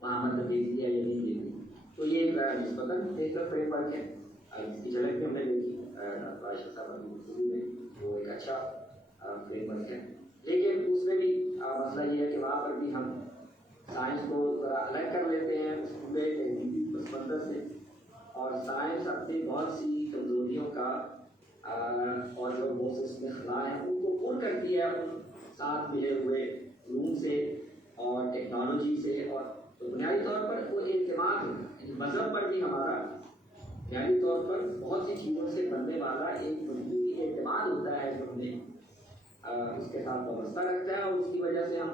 وہاں مدد دیتی ہے یا نہیں دیتی، تو یہ ایک نسبتاً بہتر فریم ورک ہے جس کی جھلک بھی ہم نے دیکھی ڈاکٹر عائشہ صاحب کی گفتگو میں، وہ ایک اچھا فریم ورک ہے، لیکن اس میں بھی مسئلہ یہ ہے کہ وہاں پر بھی ہم سائنس کو ذرا الگ کر لیتے ہیں اس پورے تہذیبی پس منظر سے، اور سائنس اپنی بہت سی کمزوریوں کا اور جو بہت سے خلا ہیں ان کو پور کرتی ہے ان ساتھ ملے ہوئے علوم سے اور ٹیکنالوجی سے، اور تو بنیادی طور پر وہ اعتماد ہوتا ہے، مذہب پر بھی ہمارا بنیادی طور پر بہت سی چیزوں سے بننے والا ایک مضبوط اعتماد ہوتا ہے جو ہمیں اس کے ساتھ وابستہ رکھتا ہے، اور اس کی وجہ سے ہم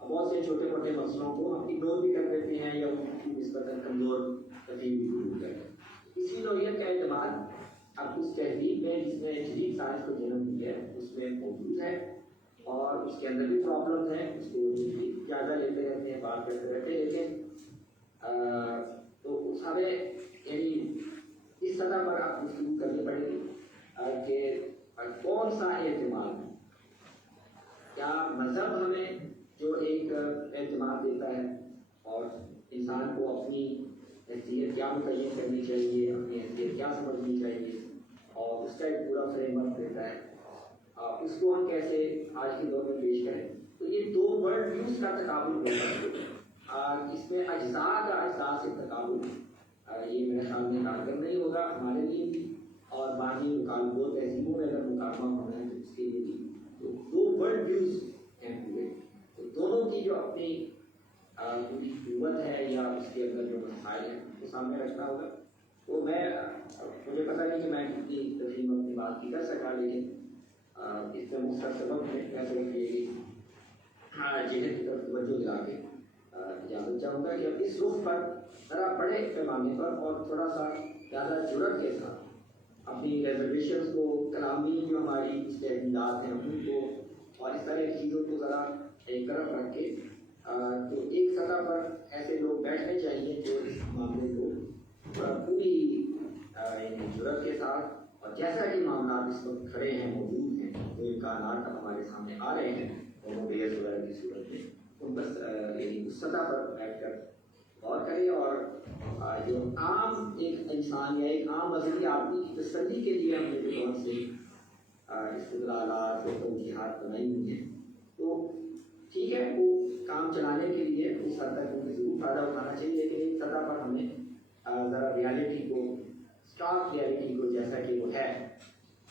بہت سے چھوٹے موٹے مسئلوں کو ہم اگنور بھی کر دیتے ہیں یا ان کی نسبتاً کمزور تفہیم بھی ضرور کرتے ہیں۔ اسی نوعیت کا اعتماد اب اس تہذیب میں جس نے جدید سائنس کو جنم دی ہے اس میں موجود ہے، اور اس کے اندر بھی پرابلمز ہیں، اس کو جائزہ لیتے رہتے ہیں، بات کرتے رہتے ہیں، لیکن تو ہمیں یعنی اس سطح پر آپ گفتگو کرنی پڑے گی کہ کون سا اعتماد، کیا مذہب ہمیں جو ایک اعتماد دیتا ہے اور انسان کو اپنی حیثیت کیا متعین کرنی چاہیے، اپنی حیثیت کیا سمجھنی چاہیے، اور اس کا ایک پورا فریم ورک دیتا ہے، اس کو ہم کیسے آج کے دور میں پیش کریں۔ تو یہ دو ورلڈ ویوز کا تقابل ہوگا، اس میں اجزاء سے تقابل یہ میرے خیال میں کارگر نہیں ہوگا ہمارے لیے بھی، اور باقی مکالموں تہذیبوں میں اگر مکالمہ ہونا ہے تو اس کے لیے بھی تو دو ورلڈ ویوز ہیں پورے، تو دونوں کی جو اپنی پوری قوت ہے یا اس کے اندر جو مسائل ہیں وہ سامنے رکھنا ہوگا۔ تو مجھے پتہ نہیں کہ میں کتنی تفہیم اپنی بات کی کر سکا، لیکن اس میں مختصر سبب میں صرف یہ جہد کی طرف توجہ دلا کے اجازت چاہوں گا کہ اس رخ پر ذرا بڑے پیمانے پر اور تھوڑا سا زیادہ جرأت کے ساتھ اپنی ریزرویشنس کو، کلامی جو ہماری استعداد ہیں ان کو، اور اس طرح کی چیزوں کو ذرا ایک طرف رکھ کے تو ایک سطح پر ایسے لوگ بیٹھنے چاہیے جو اس معاملے کو پوری یعنی جرأت کے ساتھ، اور جیسا کہ معاملات اس وقت کھڑے ہیں، موجود ہیں، جو امکانات اب ہمارے سامنے آ رہے ہیں موبائل وغیرہ کی صورت میں، ان بس یعنی اس سطح پر بیٹھ کر غور کریں، اور جو عام ایک انسان یا ایک عام مذہبی آدمی کی تسلی کے لیے ہم نے جو بہت سے استدلالات اور توجیہات بنائی ہوئی ہیں، تو ٹھیک ہے، وہ کام چلانے کے لیے اس حد تک ان ضرور فائدہ اٹھانا چاہیے، لیکن ایک سطح پر ہمیں ذرا ریالٹی کو، اسٹارک ریالٹی کو جیسا کہ وہ ہے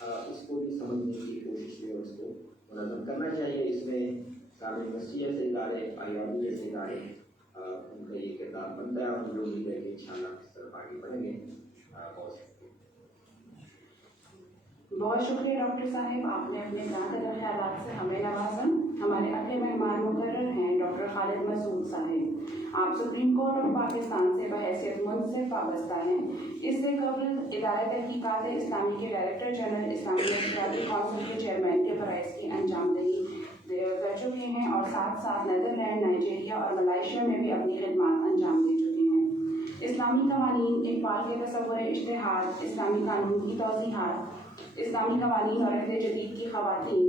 اس کو بھی سمجھنے کی کوشش میں اس کو منظم کرنا چاہیے۔ اس میں اسلامی یونیورسٹی جیسے ادارے، IRB جیسے ادارے، ان کا یہ کردار بنتا ہے، اور ہم لوگ بھی کہ انشاءاللہ اس طرف آگے بڑھیں گے۔ بہت بہت شکریہ ڈاکٹر صاحب، آپ نے اپنے جانکار خیالات سے ہمیں نوازا۔ ہمارے اگلے مہمان مقرر ہیں ڈاکٹر خالد مسعود صاحب۔ آپ سپریم کورٹ آف پاکستان سے بحیثیت منصف وابستہ ہیں۔ اس سے قبل ادارہ تحقیقات اسلامی کے ڈائریکٹر جنرل اسلامی نشریاتی کونسل کے چیئرمین کے فرائض کی انجام دہی کر چکے ہیں، اور ساتھ ساتھ نیدرلینڈ، نائجیریا اور ملائیشیا میں بھی اپنی خدمات انجام دے چکے ہیں۔ اسلامی قوانین، اقبال کے تصور اجتہاد، اسلامی قانون کی توضیحات، اسلامی قوانین اور عہد جدید کی خواتین،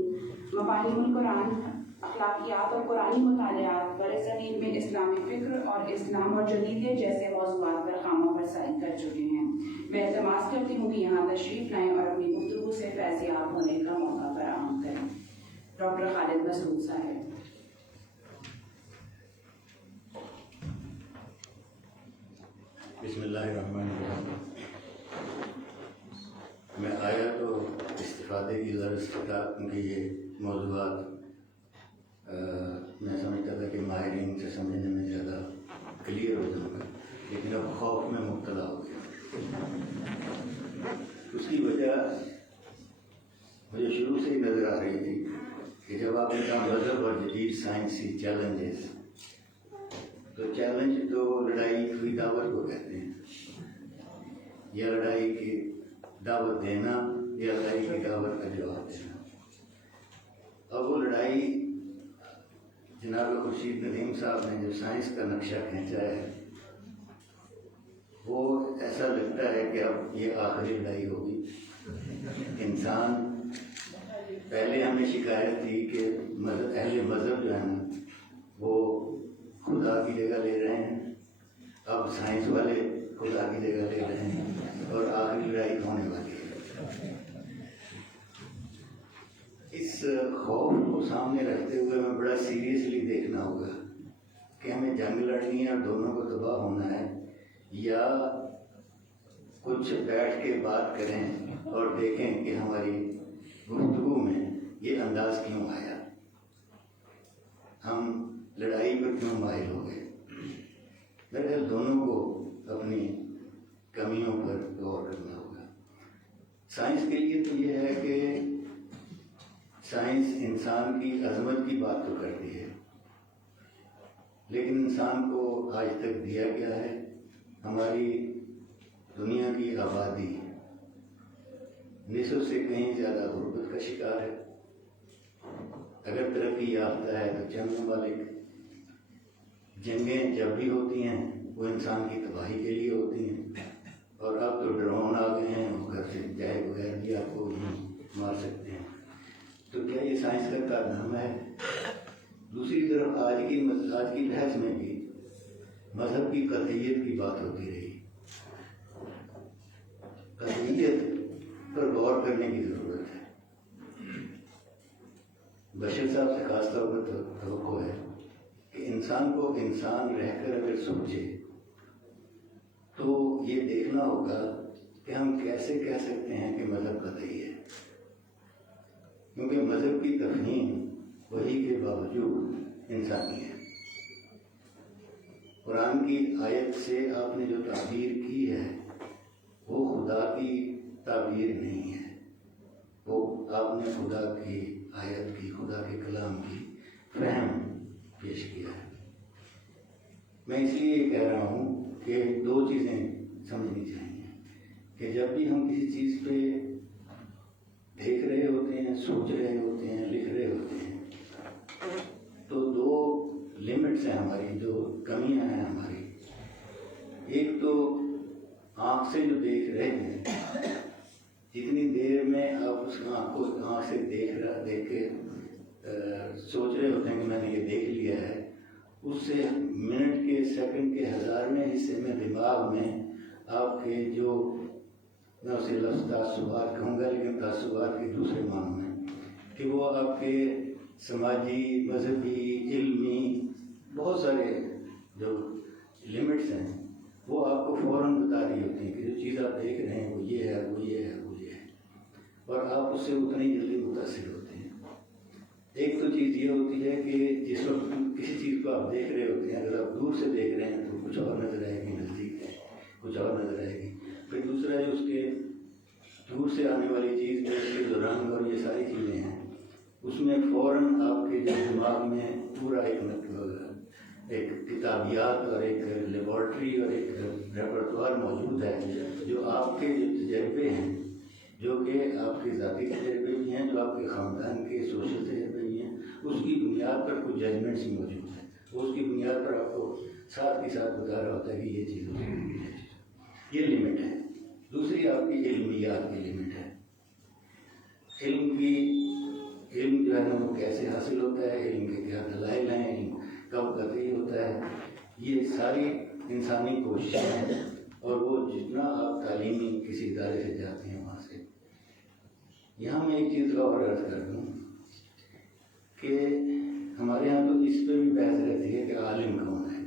مفاہیم القرآن، اخلاقیات اور قرآنی مطالعات، برصغیر میں اسلامی فکر اور اسلام اور جدیدیت جیسے موضوعات پر خامہ رسائی کر چکے ہیں۔ میں التماس کرتی ہوں کہ یہاں تشریف لائیں اور اپنی گفتگو سے فیضیاب ہونے کا موقع فراہم کریں۔ ڈاکٹر خالد مسعود صاحب۔ بسم اللہ الرحمن الرحیم۔ میں آیا تو استفادے کی غرض سے تھا، کیونکہ یہ موضوعات میں سمجھتا تھا کہ ماہرین سے سمجھنے میں زیادہ کلیئر ہو جاؤں گا، لیکن اب خوف میں مبتلا ہو گیا۔ اس کی وجہ مجھے شروع سے ہی نظر آ رہی تھی کہ جب آپ نے کہا مذہب اور جدید سائنسی چیلنجز، تو چیلنج تو لڑائی ہوئی دعوت کو کہتے ہیں، یا لڑائی کی دعوت دینا یا لڑائی کی دعوت کا جواب دینا۔ اب وہ لڑائی جناب خورشید ندیم صاحب نے جو سائنس کا نقشہ کھینچا ہے، وہ ایسا لگتا ہے کہ اب یہ آخری لڑائی ہوگی۔ انسان، پہلے ہمیں شکایت تھی کہ اہل مذہب جو ہے نا وہ خدا کی جگہ لے رہے ہیں، اب سائنس والے خدا کی جگہ لے رہے ہیں، اور آخری لڑائی ہونے والی ہے۔ اس خوف کو سامنے رکھتے ہوئے ہمیں بڑا سیریسلی دیکھنا ہوگا کہ ہمیں جنگ لڑنی ہے اور دونوں کو تباہ ہونا ہے، یا کچھ بیٹھ کے بات کریں اور دیکھیں کہ ہماری گفتگو میں یہ انداز کیوں آیا، ہم لڑائی پر کیوں مائل ہو گئے۔ میرے خیال دونوں کو اپنی کمیوں پر غور کرنا ہوگا۔ سائنس کے لیے تو یہ ہے کہ سائنس انسان کی عظمت کی بات تو کرتی ہے، لیکن انسان کو آج تک دیا گیا ہے ہماری دنیا کی آبادی نصف سے کہیں زیادہ غربت کا شکار ہے۔ اگر ترقی یافتہ ہے تو چند ممالک، جنگیں جب بھی ہوتی ہیں وہ انسان کی تباہی کے لیے ہوتی ہیں، اور اب تو ڈرون آ گئے ہیں، وہ گھر سے جائے بغیر بھی آپ کو مار سکتے ہیں۔ تو کیا یہ سائنس کا کارنامہ ہے؟ دوسری طرف آج کی بحث میں بھی مذہب کی قطعیت کی بات ہوتی رہی۔ قطعیت پر غور کرنے کی ضرورت ہے۔ بشیر صاحب سے خاص طور پر توقع ہے کہ انسان کو انسان رہ کر اگر سوچے تو یہ دیکھنا ہوگا کہ ہم کیسے کہہ سکتے ہیں کہ مذہب قطعی ہے، کیونکہ مذہب کی تفہیم وحی کے باوجود انسانی ہے۔ قرآن کی آیت سے آپ نے جو تعبیر کی ہے وہ خدا کی تعبیر نہیں ہے، وہ آپ نے خدا کی آیت کی، خدا کے کلام کی فہم پیش کیا ہے۔ میں اس لیے یہ کہہ رہا ہوں کہ دو چیزیں سمجھنی چاہیے کہ جب بھی ہم کسی چیز پہ دیکھ رہے ہوتے ہیں، سوچ رہے ہوتے ہیں، لکھ رہے ہوتے ہیں، تو دو لمٹس ہیں ہماری، جو کمیاں ہیں ہماری۔ ایک تو آنکھ سے جو دیکھ رہے ہیں، جتنی دیر میں آپ اس آنکھ سے دیکھ کے سوچ رہے ہوتے ہیں کہ میں نے یہ دیکھ لیا ہے، اس سے منٹ کے، سیکنڈ کے 1000ویں حصے میں دماغ میں آپ کے جو، میں اسے لفظ تعصبات کہوں گا لیکن تعصبات کے دوسرے معنوں میں، کہ وہ آپ کے سماجی، مذہبی، علمی بہت سارے جو لمٹس ہیں وہ آپ کو فوراً بتا رہی ہوتی ہیں کہ جو چیز آپ دیکھ رہے ہیں وہ یہ ہے، وہ یہ ہے، وہ یہ ہے، اور آپ اس سے اتنی جلدی متاثر ہوتے ہیں۔ ایک تو چیز یہ ہوتی ہے کہ جس وقت کسی چیز کو آپ دیکھ رہے ہوتے ہیں، اگر آپ دور سے دیکھ رہے ہیں تو کچھ اور نظر آئے گی، نزدیک ہے کچھ اور نظر آئے گی۔ پھر دوسرا جو اس کے دور سے آنے والی چیز میں اس کے جو رنگ اور یہ ساری چیزیں ہیں، اس میں فوراً آپ کے جو دماغ میں پورا ایک کتابیات اور ایک لیبارٹری اور ایک ریپرٹوار موجود ہے، جو آپ کے جو تجربے ہیں، جو کہ آپ کے ذاتی تجربے بھی ہیں، جو آپ کے خاندان کے سوشل تجربے بھی ہیں، اس کی بنیاد پر کچھ ججمنٹس بھی موجود ہیں۔ وہ اس کی بنیاد پر آپ کو ساتھ کے ساتھ بتا رہا ہوتا ہے کہ یہ چیز ہو سکتی ہے، یہ لمٹ ہے۔ دوسری آپ کی علمیات کی لمٹ ہے۔ علم جو ہے نا وہ کیسے حاصل ہوتا ہے، علم کے کیا دلائل ہیں، علم کب قطعی ہوتا ہے، یہ ساری انسانی کوششیں ہیں، اور وہ جتنا آپ تعلیمی کسی ادارے سے جاتے ہیں وہاں سے۔ یہاں میں ایک چیز کا اور عرض کر دوں کہ ہمارے یہاں تو اس پہ بھی بحث رہتی ہے کہ عالم کون ہے۔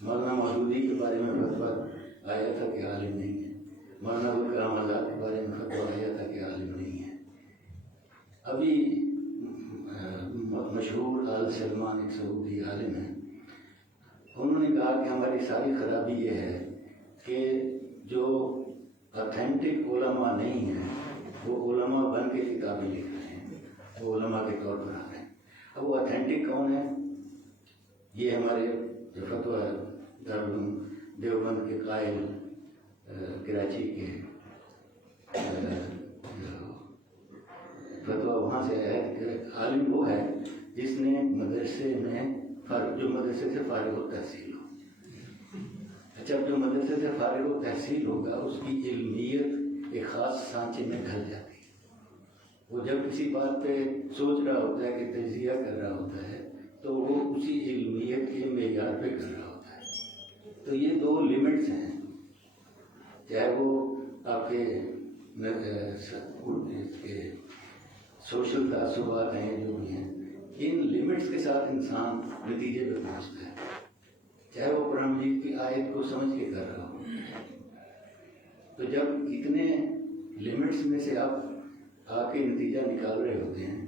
مولانا مودودی کے بارے میں فتویٰ آیا تھا کہ عالم نہیں ہے، مولانا ابوالکلام آزاد کے بارے میں فتویٰ آیا تھا کہ عالم نہیں ہے۔ ابھی مشہور آل سلمان ایک سعودی عالم ہیں، انہوں نے کہا کہ ہماری ساری خرابی یہ ہے کہ جو اتھینٹک علماء نہیں ہیں وہ علماء بن کے کتابیں لکھ رہے ہیں، وہ علماء کے طور پر آ رہے ہیں۔ اب وہ اتھینٹک کون ہے؟ یہ ہمارے جو فتویٰ دارالعلوم دیوبند کے قائل، کراچی کے فتویٰ وہاں سے ہے کہ عالم وہ ہے جس نے مدرسے میں جو مدرسے سے فارغ و تحصیل ہو۔ اچھا، جو مدرسے سے فارغ و تحصیل ہوگا اس کی علمیت ایک خاص سانچے میں ڈھل جاتی ہے۔ وہ جب کسی بات پہ سوچ رہا ہوتا ہے کہ تجزیہ کر رہا ہوتا ہے تو وہ اسی علمیت کے معیار پہ کر رہا ہوتا ہے۔ تو یہ دو لمٹس ہیں، چاہے وہ آپ کے سوشل تعصبات ہیں جو بھی ہیں، ان لمٹس کے ساتھ انسان نتیجے پہ پہنچتا ہے، چاہے وہ قرآن مجید کی آیت کو سمجھ کے کر رہا ہو۔ تو جب اتنے لمٹس میں سے آپ آ کے نتیجہ نکال رہے ہوتے ہیں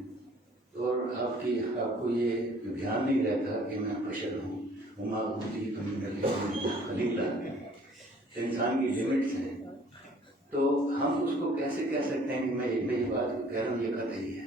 اور آپ کو یہ دھیان نہیں رہتا کہ میں بشر ہوں، وما اوتیتم من العلم قلیلا، انسان کی لمٹس ہیں، تو ہم اس کو کیسے کہہ سکتے ہیں کہ میں یہ بات کہہ رہا ہوں یہ قطعی ہے؟